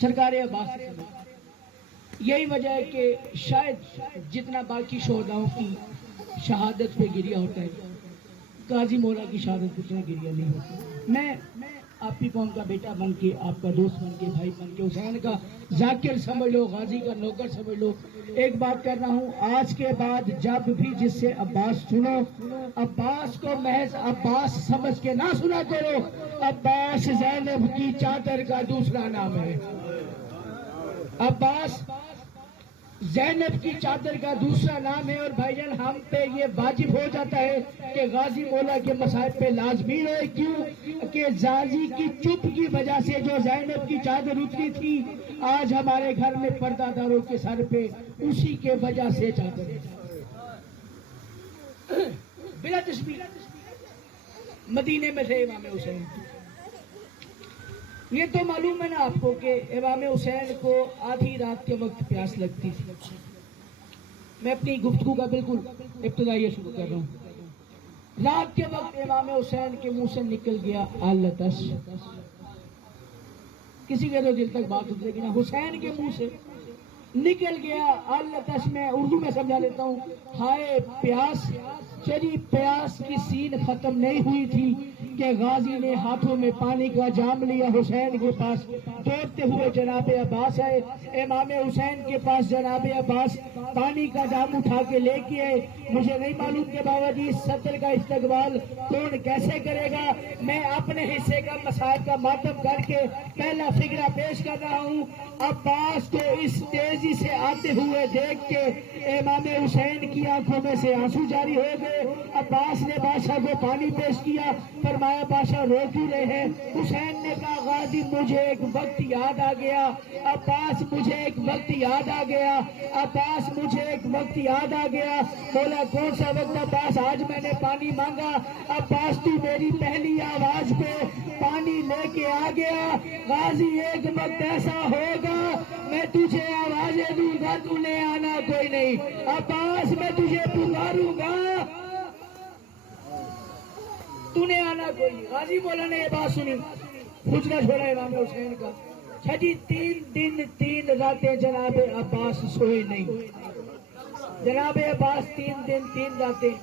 سرکار عباس سے سمجھتے، یہی وجہ ہے کہ شاید جتنا باقی شہداؤں کی شہادت پہ گریہ ہوتا ہے، غازی مولا کی شہادت پہ اتنا گریہ نہیں ہوتا۔ میں آپ کی قوم کا بیٹا بن کے، آپ کا دوست بن کے، بھائی بن کے، حسین کا ذاکر سمجھ لو، غازی کا نوکر سمجھ لو، ایک بات کر رہا ہوں، آج کے بعد جب بھی جس سے عباس سنو، عباس کو محض عباس سمجھ کے نہ سنا کرو، عباس زینب کی چادر کا دوسرا نام ہے، عباس زینب کی چادر کا دوسرا نام ہے۔ اور بھائی جان ہم پہ یہ واجب ہو جاتا ہے کہ غازی مولا کے مصائب پہ لازمی رہے، کیوں کہ غازی کی چپ کی وجہ سے جو زینب کی چادر اتری تھی، آج ہمارے گھر میں پردہ داروں کے سر پہ اسی کے وجہ سے چادر ہے۔ بلا تشبیہ مدینے میں تھے امام حسین، یہ تو معلوم ہے نا آپ کو کہ امام حسین کو آدھی رات کے وقت پیاس لگتی تھی۔ میں اپنی گفتگو کا بالکل ابتدائیہ شروع کر رہا ہوں۔ رات کے وقت امام حسین کے منہ سے نکل گیا العطش، کسی کے تو دل تک بات اترے گی نا، حسین کے منہ سے نکل گیا العطش، میں اردو میں سمجھا لیتا ہوں، ہائے پیاس۔ چلی پیاس کی سین ختم نہیں ہوئی تھی کہ غازی نے ہاتھوں میں پانی کا جام لیا، حسین کے پاس دوڑتے ہوئے جناب عباس آئے، امام حسین کے پاس جناب عباس پانی کا جام اٹھا کے لے کے آئے۔ مجھے نہیں معلوم کہ بابا جی صدر کا استقبال کون کیسے کرے گا، میں اپنے حصے کا مصائب کا ماتم کر کے پہلا فکرہ پیش کر رہا ہوں۔ عباس کو اس تیزی سے آتے ہوئے دیکھ کے امام حسین کی آنکھوں میں سے آنسو جاری ہو گئے۔ عباس نے بادشاہ کو پانی پیش کیا، فرمایا بادشاہ رو کیوں رہے ہیں؟ حسین نے کہا غازی مجھے ایک وقت یاد آ گیا، عباس مجھے ایک وقت یاد آ گیا، عباس مجھے ایک وقت یاد آ گیا۔ بولا کون سا وقت عباس؟ آج میں نے پانی مانگا، عباس تو میری پہلی آواز پہ پانی لے کے آ گیا۔ غازی ایک وقت ایسا ہوگا میں تجھے آوازیں دوں گا، تو نے آنا کوئی نہیں، عباس میں تجھے پکاروں گا، تو نے آنا کوئی نہیں۔ غازی مولا نے یہ بات سنی، حجرہ چھوڑا امام حسین کا۔ چھجی 3 دن 3 راتیں جناب عباس سوئے نہیں، جناب عباس 3 دن 3 راتیں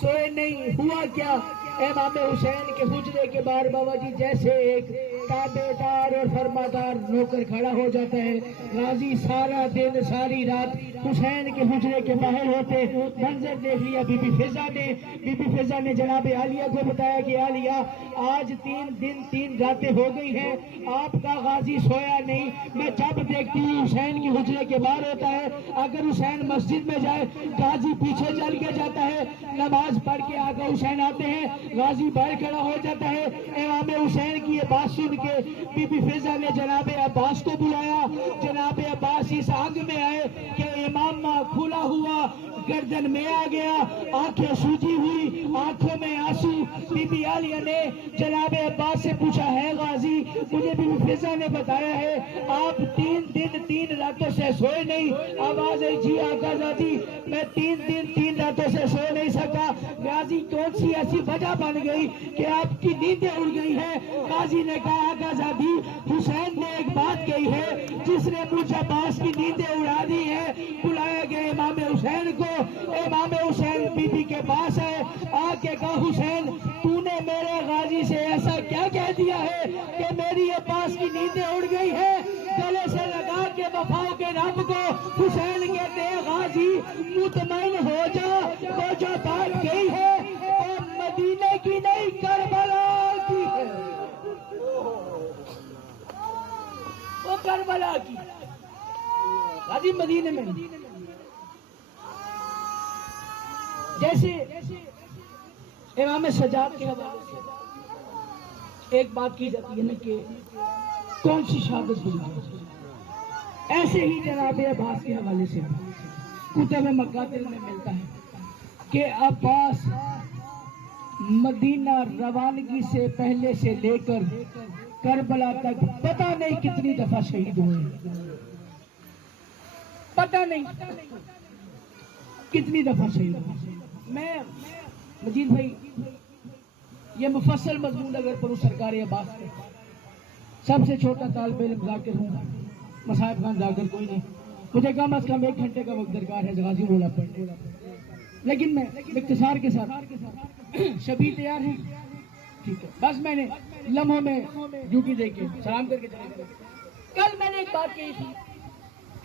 سوئے نہیں۔ ہوا کیا؟ امام حسین کے حجرے کے باہر بابا جی جیسے ایک تابعدار اور فرمادار نوکر کھڑا ہو جاتا ہے، غازی سارا دن ساری رات حسین کے حجرے کے باہر ہوتے، منظر دیکھ لیا بی بی فضا نے۔ بی بی فضا نے جناب عالیہ کو بتایا کہ عالیہ آج 3 دن 3 راتیں ہو گئی ہیں، آپ کا غازی سویا نہیں۔ میں جب دیکھتی ہوں حسین کے حجرے کے باہر ہوتا ہے، اگر حسین مسجد میں جائے غازی پیچھے چل کے جاتا ہے، نماز پڑھ کے آگے حسین آتے ہیں، غازی باہر کھڑا ہو جاتا ہے۔ امام حسین کی یہ بات سن کے بی بی فضا نے جناب عباس کو بلایا، جناب عباس اس آنگ میں آئے کہ امامہ کھلا ہوا گردن میں آ گیا، آنکھیں سوجی ہوئی، آنکھوں میں آنسو۔ بی بی عالیہ نے جناب عباس سے پوچھا ہے غازی، مجھے بی بی فضا نے بتایا ہے آپ 3 دن 3 راتوں سے سوئے نہیں۔ آواز ہے جی آقا زادی میں 3 دن 3 راتوں سے سو نہیں سکا۔ غازی کون سی ایسی وجہ بن گئی کہ آپ کی نیندیں اڑ گئی ہیں؟ غازی نے کہا آقا زادی حسین نے ایک بات کہی ہے جس نے مجھ عباس کی نیندیں اڑا دی ہے۔ بلایا گیا امام حسین کو، امام حسین بی بی کے پاس ہے، آ کے کہا حسین تو نے میرے غازی سے ایسا کیا کہہ دیا ہے کہ میری عباس کی نیندیں اڑ گئی ہے؟ گلے سے لگا کے وفا کے رب کو حسین کہتے ہیں غازی مطمئن ہو جا، وہ جو بات کہی ہے اور مدینے کی نہیں کربلا غازی مدینے میں جیسے امام سجاد کے حوالے سے ایک بات کی جاتی ہے نا کہ کون سی شہادت بھول جائے، ایسے ہی جناب عباس کے حوالے سے کتب مقاتل میں ملتا ہے کہ عباس مدینہ روانگی سے پہلے سے لے کر کربلا تک پتہ نہیں کتنی دفعہ شہید ہوئے، پتہ نہیں کتنی دفعہ شہید ہوئے۔ میں مجید بھائی یہ مفصل مضمون اگر پڑھوں سرکار عباس کے، سب سے چھوٹا طالب علم ذاکر ہوں، مصاحب خان ذاکر کوئی نہیں، مجھے کم از کم 1 گھنٹے کا وقت درکار ہے غازی مولا پڑھنے، لیکن میں اختصار کے ساتھ شبیر تیار ہیں، ٹھیک ہے، بس میں نے لمحوں میں ڈیوٹی دے کے سلام کر کے چلے گئے۔ کل میں نے ایک بات کہی تھی،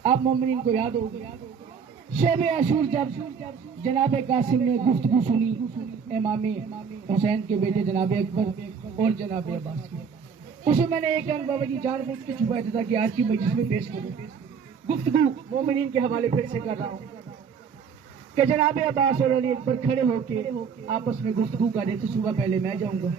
آپ مومنین کو یاد ہوگی، شب عاشور جب جناب قاسم نے گفتگو سنی امام حسین کے بیٹے جناب اکبر اور جناب عباس کی، اس میں نے ایک انبوی جان بوجھ کے چھپایا تھا کہ آج کی مجلس میں پیش کروں، گفتگو مومنین کے حوالے پھر سے کر رہا ہوں کہ جناب عباس اور علی اکبر کھڑے ہو کے آپس میں گفتگو کر رہے تھے، صبح پہلے میں جاؤں گا،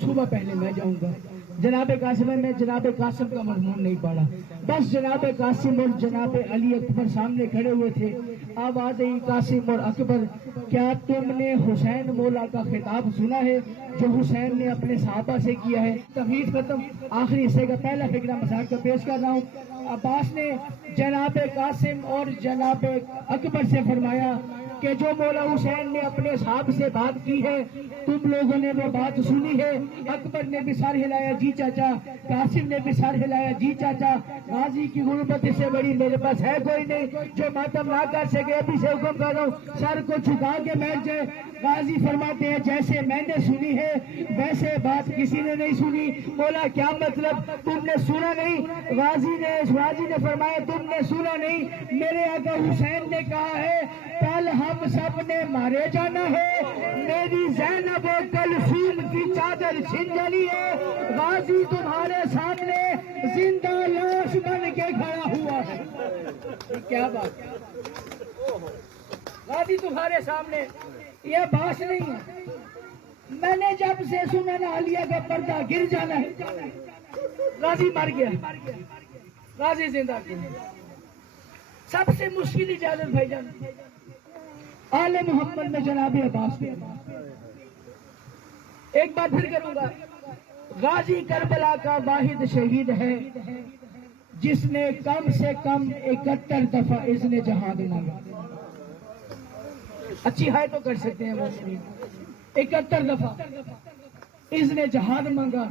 صبح پہلے میں جاؤں گا۔ جناب قاسم میں جناب قاسم کا مضمون نہیں پڑھا، بس جناب قاسم اور جناب علی اکبر سامنے کھڑے ہوئے تھے، آواز آئی قاسم اور اکبر کیا تم نے حسین مولا کا خطاب سنا ہے جو حسین نے اپنے صحابہ سے کیا ہے؟ تمہید ختم، آخری حصے کا پہلا فقرہ مسائل کا پیش کر رہا ہوں۔ عباس نے جناب قاسم اور جناب اکبر سے فرمایا کہ جو مولا حسین نے اپنے صحاب سے بات کی ہے تم لوگوں نے وہ بات سنی ہے؟ اکبر نے بھی سر ہلایا جی چاچا، قاسم نے بھی سر ہلایا جی چاچا، غازی کی غربت سے بڑی میرے پاس ہے کوئی نہیں جو ماتم نہ کر سکے، ابھی سے حکم کر رہا ہوں سر کو جھکا کے بیٹھ جائے۔ غازی فرماتے ہیں جیسے میں نے سنی ہے ویسے بات کسی نے نہیں سنی۔ مولا کیا مطلب تم نے سنا نہیں؟ غازی نے فرمایا تم نے سنا نہیں، میرے آقا حسین نے کہا ہے کل ہم سب نے مارے جانا ہے، میری زینب و کلثوم کی چادر چھن جانی ہے، غازی تمہارے سامنے زندہ لاش بن کے کھڑا ہوا ہے۔ کیا بات ہے، غازی تمہارے سامنے، یہ باس نہیں ہے، میں نے جب سے سنا نا علیہ کا پردہ گر جانا ہے، غازی مر گیا، غازی زندہ کیا۔ سب سے مشکل اجازت بھائی جان آل محمد میں جناب عباس نے، ایک بار پھر کروں گا، غازی کربلا کا واحد شہید ہے جس نے کم سے کم 71 دفعہ اذن جہاد مانگا۔ اچھی ہائے تو کر سکتے ہیں مومنین، 71 دفعہ اذن جہاد مانگا۔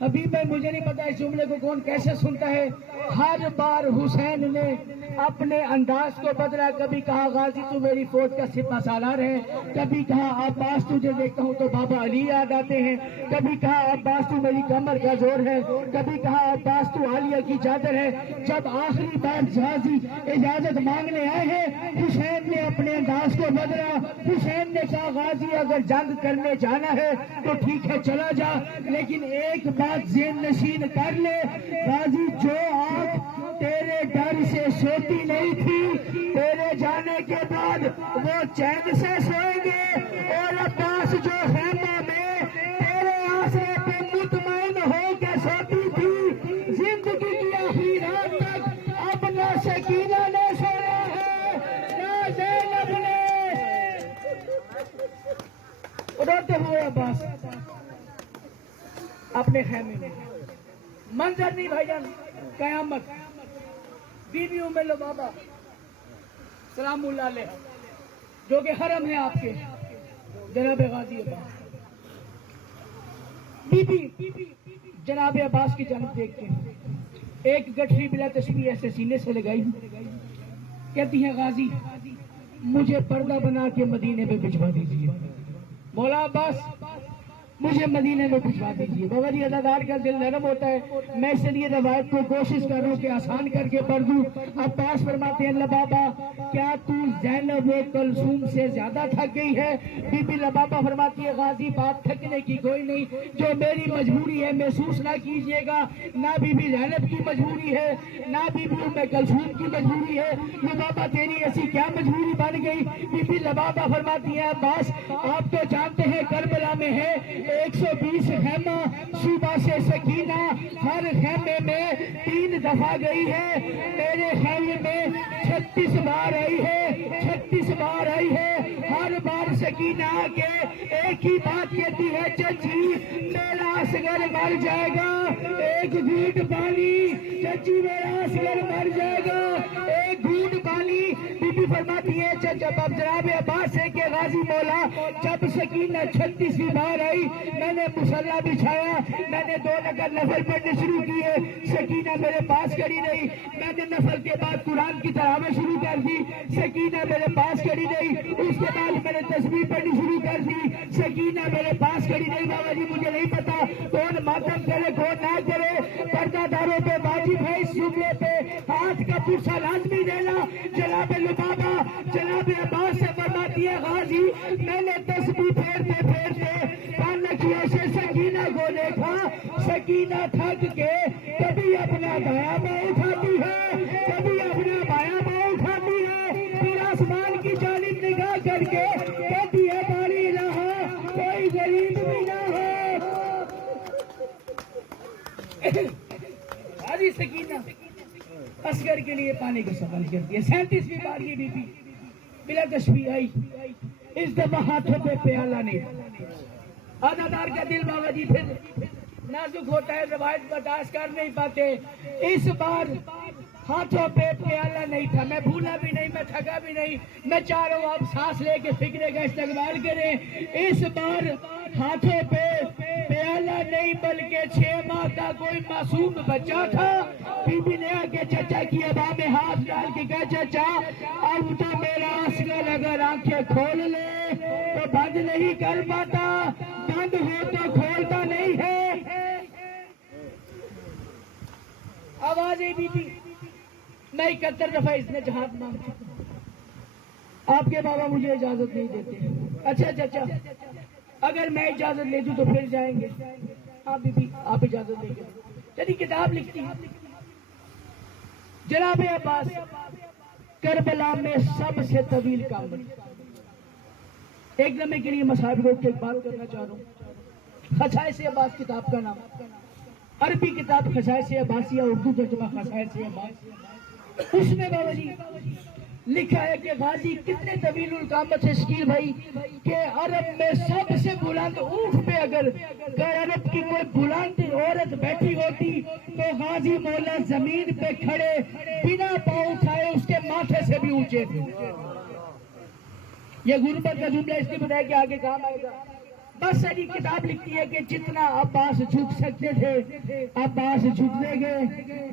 ابھی میں مجھے نہیں پتا اس جملے کو کون کیسے سنتا ہے، ہر بار حسین نے اپنے انداز کو بدلا، کبھی کہا غازی تو میری فوج کا سپہ سالار ہے، کبھی کہا عباس تجھے دیکھتا ہوں تو بابا علی یاد آتے ہیں، کبھی کہا عباس تو میری کمر کا زور ہے، کبھی کہا عباس تو عالیہ کی چادر ہے۔ جب آخری بار غازی اجازت مانگنے آئے ہیں حسین نے اپنے انداز کو بدلا، حسین نے کہا غازی اگر جنگ کرنے جانا ہے تو ٹھیک ہے چلا جا، لیکن ایک بات ذہن نشین کر لے، غازی جو آنکھ تیرے ڈر سے سوتی نہیں تھی تیرے جانے کے بعد وہ چین سے سوئیں گے، اور عباس جو خیمہ میں تیرے آسرے پہ مطمئن ہو کے سوتی تھی زندگی کی آخری رات تک، اب نہ سکینہ نے سویا ہے نہ زینب نے۔ روتے ہوئے عباس اپنے خیمے میں، منظر نہیں بھائی جان، قیامت، بیوی ام لبابہ سلام اللہ علیہ جو کہ حرم ہے آپ کے، جناب غازی عباس، بی بی جناب عباس کی جانب دیکھ کے ایک گٹھری بلا تسبیح ایسے سینے سے لگائی، کہتی ہے غازی مجھے پردہ بنا کے مدینے پہ بھجوا دیجیے۔ مولا عباس مجھے مدینے میں پہنچا دیجیے۔ بابا جی ازادار کا دل نرم ہوتا ہے، میں اس لیے روایت کو کوشش کر رہا ہوں کہ آسان کر کے پڑھ دوں۔ عباس فرماتے ہیں لبابا کیا تو زینب و کلثوم سے زیادہ تھک گئی ہے؟ بی بی لبابا فرماتی ہے غازی بات تھکنے کی کوئی نہیں، جو میری مجبوری ہے محسوس نہ کیجیے گا، نہ بی بی زینب کی مجبوری ہے نہ بی بی ام کلثوم کی مجبوری ہے۔ لبابا تیری ایسی کیا مجبوری بن گئی؟ بی بی لبابا فرماتی ہے عباس آپ تو جانتے ہیں کربلا میں ہے 120 خیمہ، صبح سے سکینہ ہر خیمے میں 3 دفعہ گئی ہے، میرے خیمے میں 36 بار آئی ہے، 36 بار آئی ہے، ہر بار سکینہ آ کے ایک ہی بات کہتی ہے چچی میرا اصغر مر جائے گا، ایک گھونٹ پانی، چچی میرا اصغر مر جائے گا، ایک گھونٹ پانی۔ بی بی فرماتی ہے جب اب جناب عباس ہے کہ غازی مولا جب سکینہ 36 بار آئی میں نے مصلی بچھایا، میں نے 2 رکعت نفل پڑھنے شروع کیے، سکینہ میرے پاس کھڑی رہی، میں نے نفل کے بعد قرآن کی تلاوت شروع کر دی، سکینہ میرے پاس کھڑی رہی، اس کے بعد میں نے تسبیح پڑھنی شروع کر دی، سکینہ میرے پاس کھڑی رہی۔ بابا جی مجھے نہیں پتا کون ماتم کرے کون نہ کرے، پردہ داروں پہ واجب ہے اس جملے پہ ہاتھ کا پرسا لازمی دینا۔ جناب لبابا جناب عباس سے فرماتی ہے غازی میں نے تسبیح پھیرتے پھیرتے کانکیوں سے سکینہ کو دیکھا، سکینہ تھک کے کبھی اپنا دایاں پاؤں اٹھاتی ہے کبھی اپنا بایاں پاؤں اٹھاتی ہے، پھر آسمان کی جانب نگاہ کر کے کہتی ہے باری الہ کوئی غریب بھی نہ ہو۔ غازی سکینہ اصغر کے لیے پانی کا سفر کرتی ہے، 37ویں بار یہ بی بی بلا تشبیہ آئی، اس دفعہ ہاتھوں پہ پیالہ نہیں، ادادار کا دل بابا جی پھر نازک ہوتا ہے، روایت برداشت کر نہیں پاتے، اس بار ہاتھوں پہ پیالہ نہیں تھا، میں بھولا بھی نہیں، میں تھکا بھی نہیں، میں چاہ رہا ہوں آپ سانس لے کے فکرے کا استقبال کریں، اس بار ہاتھوں پہ پیالہ نہیں بلکہ 6 ماہ کا کوئی معصوم بچہ تھا۔ بی بی نے آ کے چچا کی ابا میں ہاتھ ڈال کے کہا چچا اب تو میرا اصغر اگر آنکھیں کھول لے تو بند نہیں کر پاتا، بند ہو تو کھولتا نہیں ہے۔ آوازیں بی بی میں 71 دفعہ اس نے جہاد مانگ چکا ہوں، آپ کے بابا مجھے اجازت نہیں دیتے۔ اچھا چچا اگر میں اجازت لے دوں تو پھر جائیں گے؟ آپ بی بی آپ اجازت دیں گے؟ چلی کتاب لکھتی ہے جناب عباس کربلا میں سب سے طویل کام بنی۔ ایک لمحے کے لیے مصاحب روک کے ایک بات کرنا چاہ رہا ہوں، خصائص عباس کتاب کا نام، عربی کتاب خصائص عباسیہ، اردو ترجمہ خصائص عباس، اس میں بابا جی لکھا ہے کہ غازی کتنے طویل القامت ہے شکیل بھائی کہ عرب میں سب سے بلند اونٹ پہ اگر عرب کی کوئی بلند عورت بیٹھی ہوتی تو غازی مولا زمین پہ کھڑے بنا پاؤں اٹھائے اس کے ماتھے سے بھی اونچے تھے۔ یہ غربت کا جملہ اس لیے بتایا کہ آگے کام آئے گا۔ بس ساری کتاب لکھتی ہے کہ جتنا عباس جھک سکتے تھے عباس جھکتے گئے،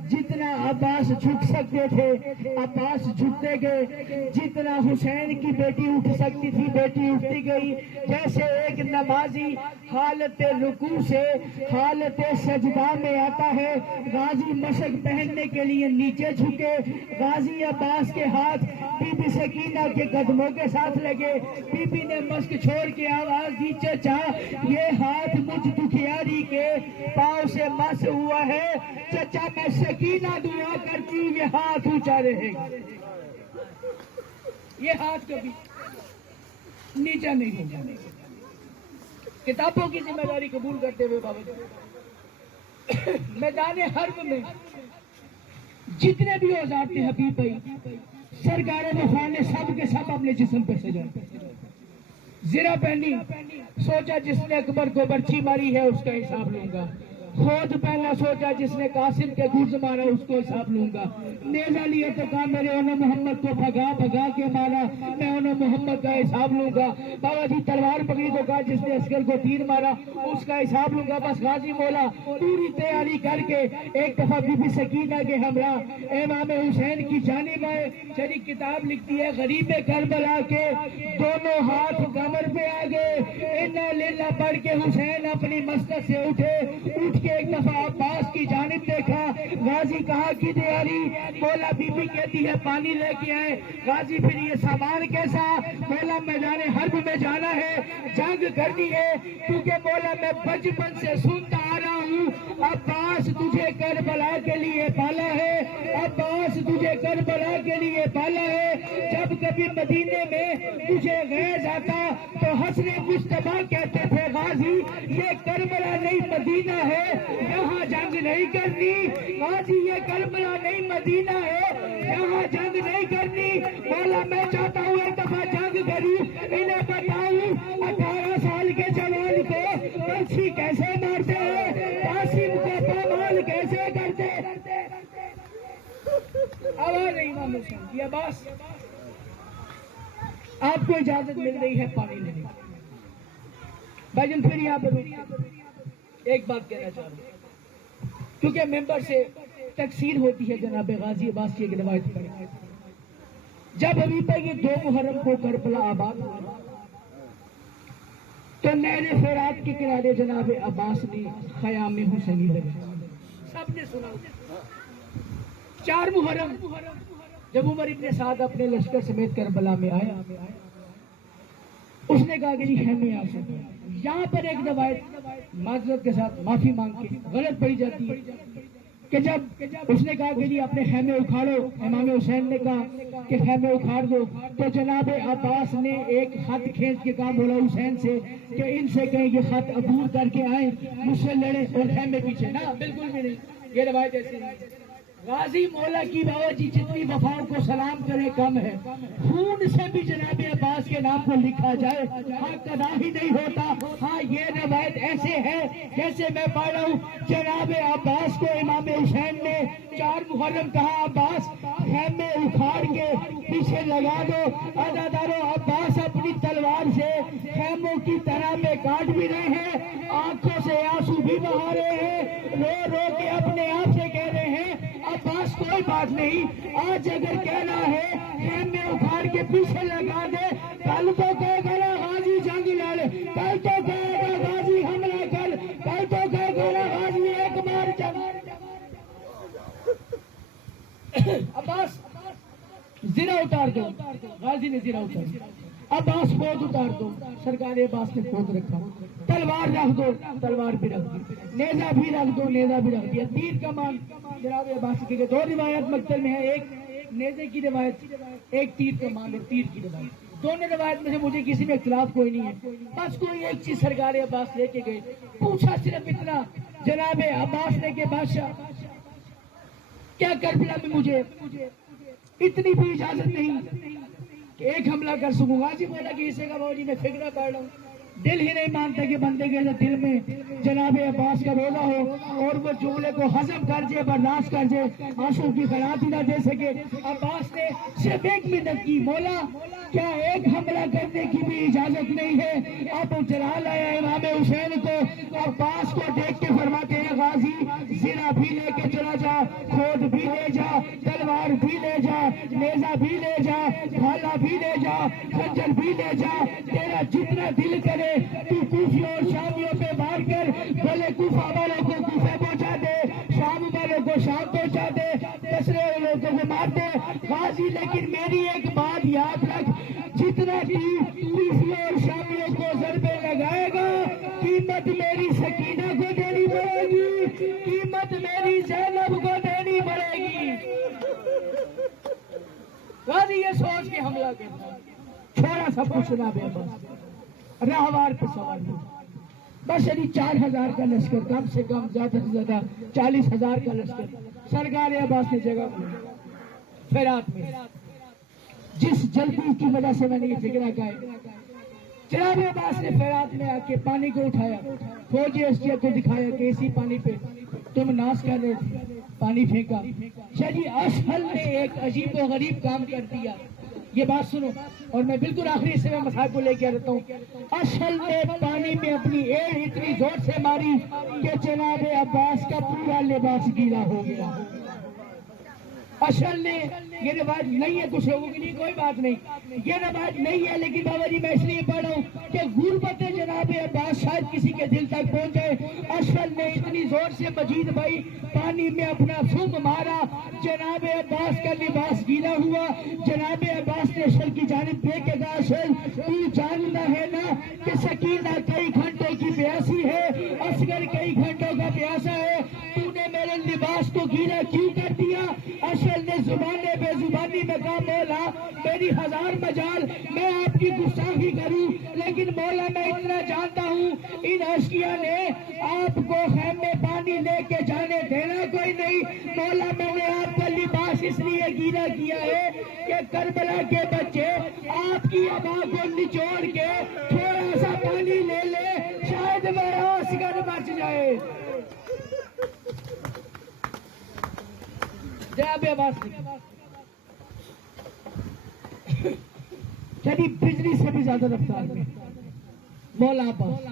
جتنا عباس جھک سکتے تھے عباس جھکتے گئے، جتنا حسین کی بیٹی اٹھ سکتی تھی بیٹی اٹھتی گئی، جیسے ایک نمازی حالت رکوع سے حالت سجدہ میں آتا ہے، غازی مشق پہننے کے لیے نیچے جھکے، غازی عباس کے ہاتھ بی بی سکینہ کے قدموں کے ساتھ لگے، بی بی نے مشق چھوڑ کے آواز دی چچا یہ ہاتھ مجھ دکھیاری کے پاؤں سے مس ہوا ہے، چچا میں سکینہ دعا کرتی ہوں یہ ہاتھ اونچا رہے گا، یہ ہاتھ کبھی نیچا نہیں ہوگا۔ کتابوں کی ذمہ داری قبول کرتے ہوئے بابا جی میدان حرب میں جتنے بھی اوزار تھے حبیب بھائی سرکار وفا نے سب کے سب اپنے جسم پہ سجائے، زرہ پہنی، سوچا جس نے اکبر کو برچھی ماری ہے اس کا حساب لوں گا، خود پہنا، سوچا جس نے قاسم کے گرز مارا اس کو حساب لوں گا، نیزہ لیا تو کہا میرے انہوں محمد کو بھگا کے مارا میں انہوں محمد کا حساب لوں گا، بابا جی تلوار پکڑی تو کہا جس نے عسکر کو تیر مارا اس کا حساب لوں گا۔ بس غازی مولا پوری تیاری کر کے ایک دفعہ بی بی سکینہ کے ہمراہ امام حسین کی جانب آئے، چلی کتاب لکھتی ہے غریب کربلا کے دونوں ہاتھ کمر پہ آ گئے، انا للہ پڑھ کے حسین اپنی مسجد سے اٹھے، اٹھ کے ایک دفعہ عباس کی جانب دیکھا، غازی کہا کہ علی، مولا بی بی کہتی ہے پانی لے کے آئے، غازی پھر یہ سامان کیسا؟ مولا میدان حرب میں جانا ہے، جنگ کرنی ہے، کیونکہ مولا میں بچپن سے سنتا آ رہا ہوں عباس تجھے کربلا کے لیے پالا ہے، عباس تجھے کربلا کے لیے پالا ہے۔ جب کبھی مدینے میں تجھے غیظ آتا تو حسن مصطفیٰ کہتے تھے غازی یہ کربلا نہیں مدینہ ہے، یہاں جنگ نہیں کرنی، غازی یہ کربلا نہیں مدینہ ہے، یہاں جنگ نہیں کرنی۔ مولا میں چاہتا ہوں ایک دفعہ جنگ کروں، انہیں بتاؤں 18 سال کے جوان کو پنچھی کیسے مارتے ہیں، قاسم کو پامال کیسے کرتے ہیں۔ آواز نہیں امام حسین کی، عباس آپ کو اجازت مل رہی ہے پانی لینے کی۔ بھائی جان پھر یہاں پر ایک بات کہنا چاہ رہا ہوں، کیونکہ ممبر سے تکثیر ہوتی ہے جناب غازی عباس کی ایک روایت پر، جب ابھی پہ یہ 2 محرم کو کربلا آباد ہوا تو نہر فرات کے کنارے جناب عباس نے خیام حسینی لگا، سب نے سنا۔ 4 محرم جب عمر ابن سعد اپنے لشکر سمیت کربلا میں آیا، اس نے کہا کہ جی خیمے آ سکتے ہیں۔ یہاں پر ایک روایت معذرت کے ساتھ معافی مانگ کے غلط پڑی جاتی ہے کہ جب اس نے کہا کہ جی اپنے خیمے اکھاڑو، امام حسین نے کہا کہ خیمے اکھاڑ دو، تو جناب عباس نے ایک خط کھینچ کے کہا مولا حسین سے کہ ان سے کہیں یہ خط عبور کر کے آئیں، مجھ سے لڑیں اور خیمے پیچھے نہ، بالکل بھی نہیں، یہ روایت ایسی نہیں۔ غازی مولا کی بابا جی جتنی وفاؤں کو سلام کرے کم ہے، خون سے بھی جناب عباس کے نام کو لکھا جائے ہاں کدا ہی نہیں ہوتا۔ ہاں یہ روایت ایسے ہے جیسے میں پڑھ رہا ہوں، جناب عباس کو امام حسین نے 4 محرم کہا عباس خیمے اکھاڑ کے پیچھے لگا دو، عزادارو عباس اپنی تلوار سے خیموں کی طرح میں کاٹ بھی رہے ہیں، آنکھوں سے آنسو بھی بہا رہے ہیں، رو رو کے اپنے آپ سے کہہ رہے ہیں عباس کوئی بات نہیں، آج اگر کہنا ہے خیمے اکھاڑ کے پیچھے لگا دے، کل تو کہے گا غازی جنگ لڑ، کل تو کہے گا غازی حملہ کر، کل تو کہے گا غازی ایک بار جنگ۔ عباس زرہ اتار دو، غازی نے زرہ اتار دو، عباس فوج اتار دو، سرکار عباس نے فوج رکھا، تلوار رکھ دو، تلوار بھی رکھ دی، نیزہ بھی رکھ دو، نیزہ بھی رکھ دیا، تیر کمان جناب عباس کی 2 روایت مقتل میں ہے، ایک نیزے کی روایت، ایک تیر کمان اور تیر کی روایت، دونوں روایت میں سے مجھے کسی میں اختلاف کوئی نہیں ہے، بس کوئی ایک چیز سرکار عباس لے کے گئے، پوچھا صرف اتنا جناب عباس نے کہ بادشاہ کیا کربلا میں مجھے اتنی بھی اجازت نہیں کہ ایک حملہ کر سکوں گا؟ جی بولا کہ اسے کا بابا جی میں فکرہ کر رہا ہوں، دل ہی نہیں مانتا کہ بندے کے دل میں جناب عباس کا روزہ ہو اور وہ جملے کو ہضم کر جائے، برداشت کر جائے، آنسو کی خیرات ہی نہ دے سکے۔ عباس نے صرف ایک منت کی، مولا کیا ایک حملہ کرنے کی بھی اجازت نہیں ہے؟ اب چلا لایا امام حسین کو، عباس کو دیکھ کے فرماتے ہیں غازی زرہ بھی لے کے چلا جا، کھود بھی لے جا، تلوار بھی لے جا، نیزہ بھی لے جا، بھالا بھی لے جا، خنجر بھی لے جا، تیرا جتنا دل کرے تو کوفیوں اور شامیوں پہ مار کر بھلے کوفہ والوں کو کوفہ پہنچا دے، شام والوں کو شام پہنچا دے، بصرے والوں کو مار دے غازی، لیکن میری ایک بات یاد رکھ، جتنا کوفیوں اور شامیوں کو ضربے لگائے گا قیمت میری سکینہ کو دینی پڑے گی، قیمت میری زینب کو دینی پڑے گی۔ غازی یہ سوچ کے حملہ کرتا، چھوڑا سب کچھ سنا بے بس راہوار پہ سوار ہو، بس یعنی 4000 کا لشکر، کم سے کم زیادہ سے زیادہ 40,000 کا لشکر سرکار عباس نے جگہ فرات میں، جس جلدی کی وجہ سے میں نے یہ فکرہ کہا ہے، جناب عباس نے فرات میں آ کے پانی کو اٹھایا، فوجی اشیاء کو دکھایا کہ اسی پانی پہ تم ناز کر رہے تھے، پانی پھینکا۔ شاہی اشہل نے ایک عجیب و غریب کام کر دیا، یہ بات سنو اور میں بالکل آخری حصے میں مسائل کو لے کے رہتا ہوں۔ اشہل نے پانی میں اپنی ایڑ اتنی زور سے ماری کہ جناب عباس کا پورا لباس گیلا ہو گیا۔ اشہل نے، یہ روایت نہیں ہے کچھ لوگوں کے لیے کوئی بات نہیں، یہ روایت نہیں ہے، لیکن بابا جی میں اس لیے پڑھ رہا ہوں کہ غربت جناب عباس شاید شاید کسی کے دل تک پہنچے. اشرف نے اتنی زور سے مجید بھائی پانی میں اپنا فم مارا. جناب عباس کا لباس گیلا ہوا. جناب عباس نے اشرف کی جانب دیکھ کے کہا اشرف تو جانتا ہے نا کہ سکینہ کئی گھنٹوں کی پیاسی ہے, اصغر کئی گھنٹوں کا پیاسا ہے, تو نے میرے لباس کو گیلا کیوں کر دیا؟ اشرف نے زبانے بے زبانی میں کہا مولا میری ہزار مجال میں آپ کی گستاخی کروں, لیکن مولا میں اتنا جانتا ہوں ان اشقیاء نے آپ کو خیم میں پانی لے کے جانے دینا کوئی نہیں. مولا میں نے آپ کا لباس اس لیے گیلا کیا ہے کہ کربلا کے بچے آپ کی ابا کو نچوڑ کے تھوڑا سا پانی لے لے, شاید میرا اصغر بچ جائے. جناب عباس چلی بجلی سے بھی زیادہ رفتار میں مولا عباس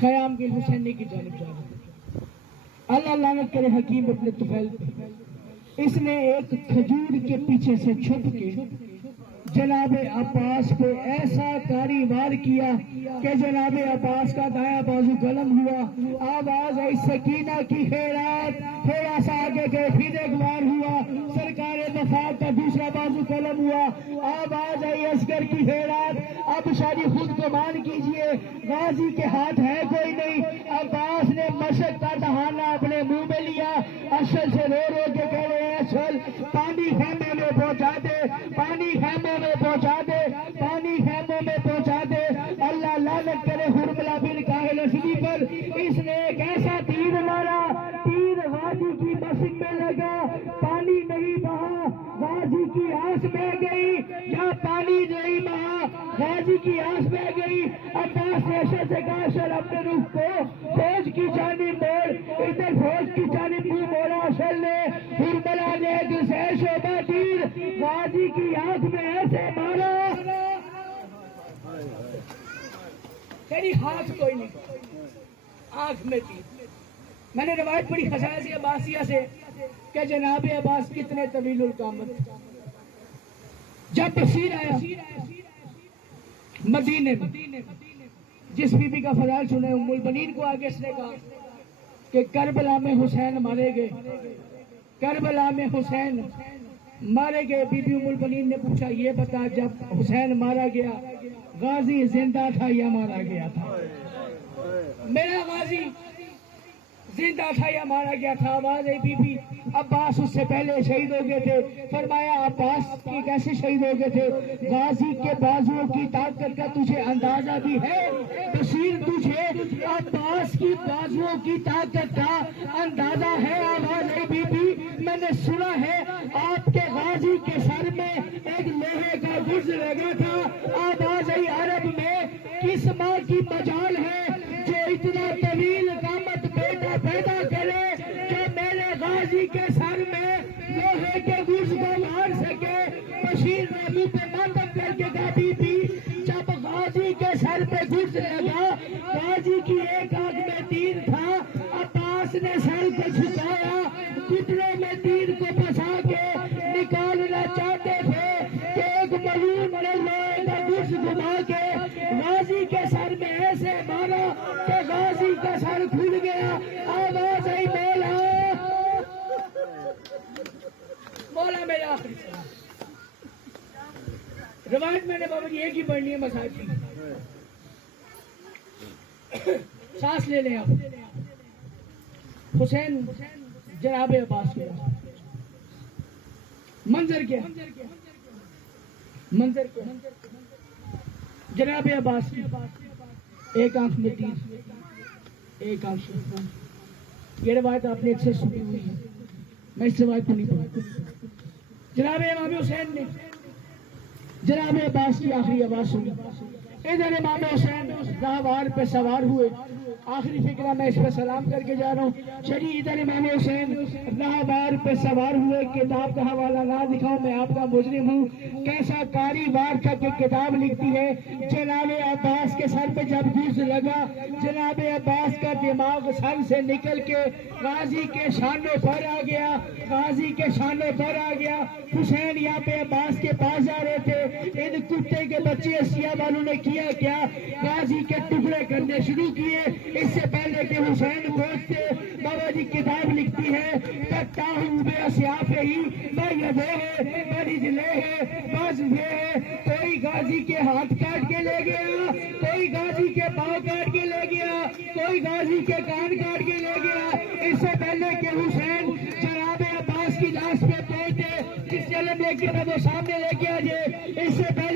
خیام کے حسینی کی جانب جا رہے. اللہ لعنت کرے حکیم ابن طفیل پہ. اس نے ایک کھجور کے پیچھے سے چھپ کے جناب عباس پہ ایسا کاری وار کیا کہ جناب عباس کا دایاں بازو قلم ہوا. آواز آئی سکینہ کی خیرات, تھوڑا سا آگے گئے پھر ایک وار ہوا. سرکار وفات کا دوسرا بازو قلم ہوا. آواز آئی اصغر کی خیرات. اب شادی خود کو مان کیجئے غازی کے ہاتھ ہے کوئی نہیں. عباس نے مشق کا دہانا اپنے منہ میں لیا. اشل سے رو رو کے کہہ رہے ہیں اشل پانی خیمے میں پہنچا دے, پانی خیمے میں پہنچا دے, پانی خیموں میں پہنچا دے. اللہ لعنت کرے حرملہ بن کاہل اسدی پر. اس نے ایک ایسا تیر مارا, تیر غازی کی مسک میں لگا, پانی نہیں بہا, غازی کی آنکھ بہ گئی. یا پانی نہیں بہا, غازی کی آنکھ بہ گئی. عباس نے اشر سے کہا اشر اپنے رخ کو فوج کی جانب موڑ. ادھر فوج کی جانب منہ موڑا اشر نے. حرملہ نے دوسرے شعبہ تیر غازی کی آنکھ میں ایسے مارا تیری ہاتھ کوئی نہیں, آنکھ میں تیر. میں نے روایت پڑھی خزائن عباسیہ سے کہ جناب عباس کتنے طویل القامت. جب بشیر آیا مدینے میں, جس بی بی کا فضائل سنے ام البنین کو آگے اس نے کہا کہ کربلا میں حسین مارے گئے, کربلا میں حسین مارے گئے. بی بی ام البنین نے پوچھا یہ بتا جب حسین مارا گیا غازی زندہ تھا یا مارا گیا تھا؟ میرا غازی زندہ تھا یا مارا گیا تھا؟ آواز ہے بی بی عباس اس سے پہلے شہید ہو گئے تھے. فرمایا عباس کی کیسے شہید ہو گئے تھے؟ غازی کے بازوؤں کی طاقت کا تجھے اندازہ بھی ہے؟ بشیر تجھے عباس کی بازوؤں کی طاقت کا اندازہ ہے؟ آواز ہے بی بی میں نے سنا ہے آپ کے غازی کے سر میں ایک لوہے کا گرز لگا تھا. آواز ہے عرب میں کس ماں کی مجال ہے جو اتنا طویل قامت بیٹا پیدا کرے کہ میرے غازی کے سر میں لوہے کے گرز کو مار سکے؟ بشیر نے منہ پہ ماتم کر کے کہا بی بی جب غازی کے سر پہ گرز لگا, غازی کی ایک آنکھ میں تیر تھا, عباس نے سر کو جھکایا, گھٹنے میں تیر کو پھنسا کے نکالنا چاہتے تھے کہ ایک ملون نے لوہے کا گرز گھما کے غازی کے سر میں ایسے مارا کہ غازی کا سر کھل گیا. آواز آئی مولا, مولا میرا آخری سلام. روایت میں نے بابا جی ایک ہی پڑھنی ہے مسائل کی, سانس لے لیں آپ. حسین جناب عباس کے منظر کیا, منظر کیا, جناب عباس کی ایک آنکھ میں تیر, ایک آنکھ سے. یہ روایت آپ نے اکثر سنی ہوئی ہے, میں اس روایت کو نہیں پڑھتا. جناب امام حسین نے جناب عباس کی آخری آواز سنی. ادھر امام حسین راہوار پہ سوار ہوئے. آخری فکرہ میں اس پہ سلام کر کے جا رہا ہوں. چلیے ادھر امام حسین راہوار پہ سوار ہوئے. کتاب کا حوالہ نہ دکھاؤں میں آپ کا مجرم ہوں. کیسا کاری وار تھا کہ کتاب لکھتی ہے جناب عباس کے سر پہ جب گرز لگا, جناب عباس کا دماغ سر سے نکل کے غازی کے شانوں پر آ گیا, غازی کے شانوں پر آ گیا. حسین یہاں پہ عباس کے پاس جا رہے تھے. ان کتے کے بچے سیاہ والوں نے کیا غازی کے ٹکڑے کر شروع کیے اس سے پہلے کہ حسین پہنچتے بابا جی کتاب لکھتی ہے تاہم بے اسیاف ہی نہ یدے ہے نہ رجلے ہے بس یہ ہے کوئی غازی کے ہاتھ کاٹ کے لے گیا کوئی غازی کے پاؤں کاٹ کے لے گیا کوئی غازی کے کان کاٹ کے لے گیا اس سے پہلے کہ حسین جناب عباس کی لاش پہ پہنچے جس جلم لے کے وہ سامنے لے کے آ جائے اس سے پہلے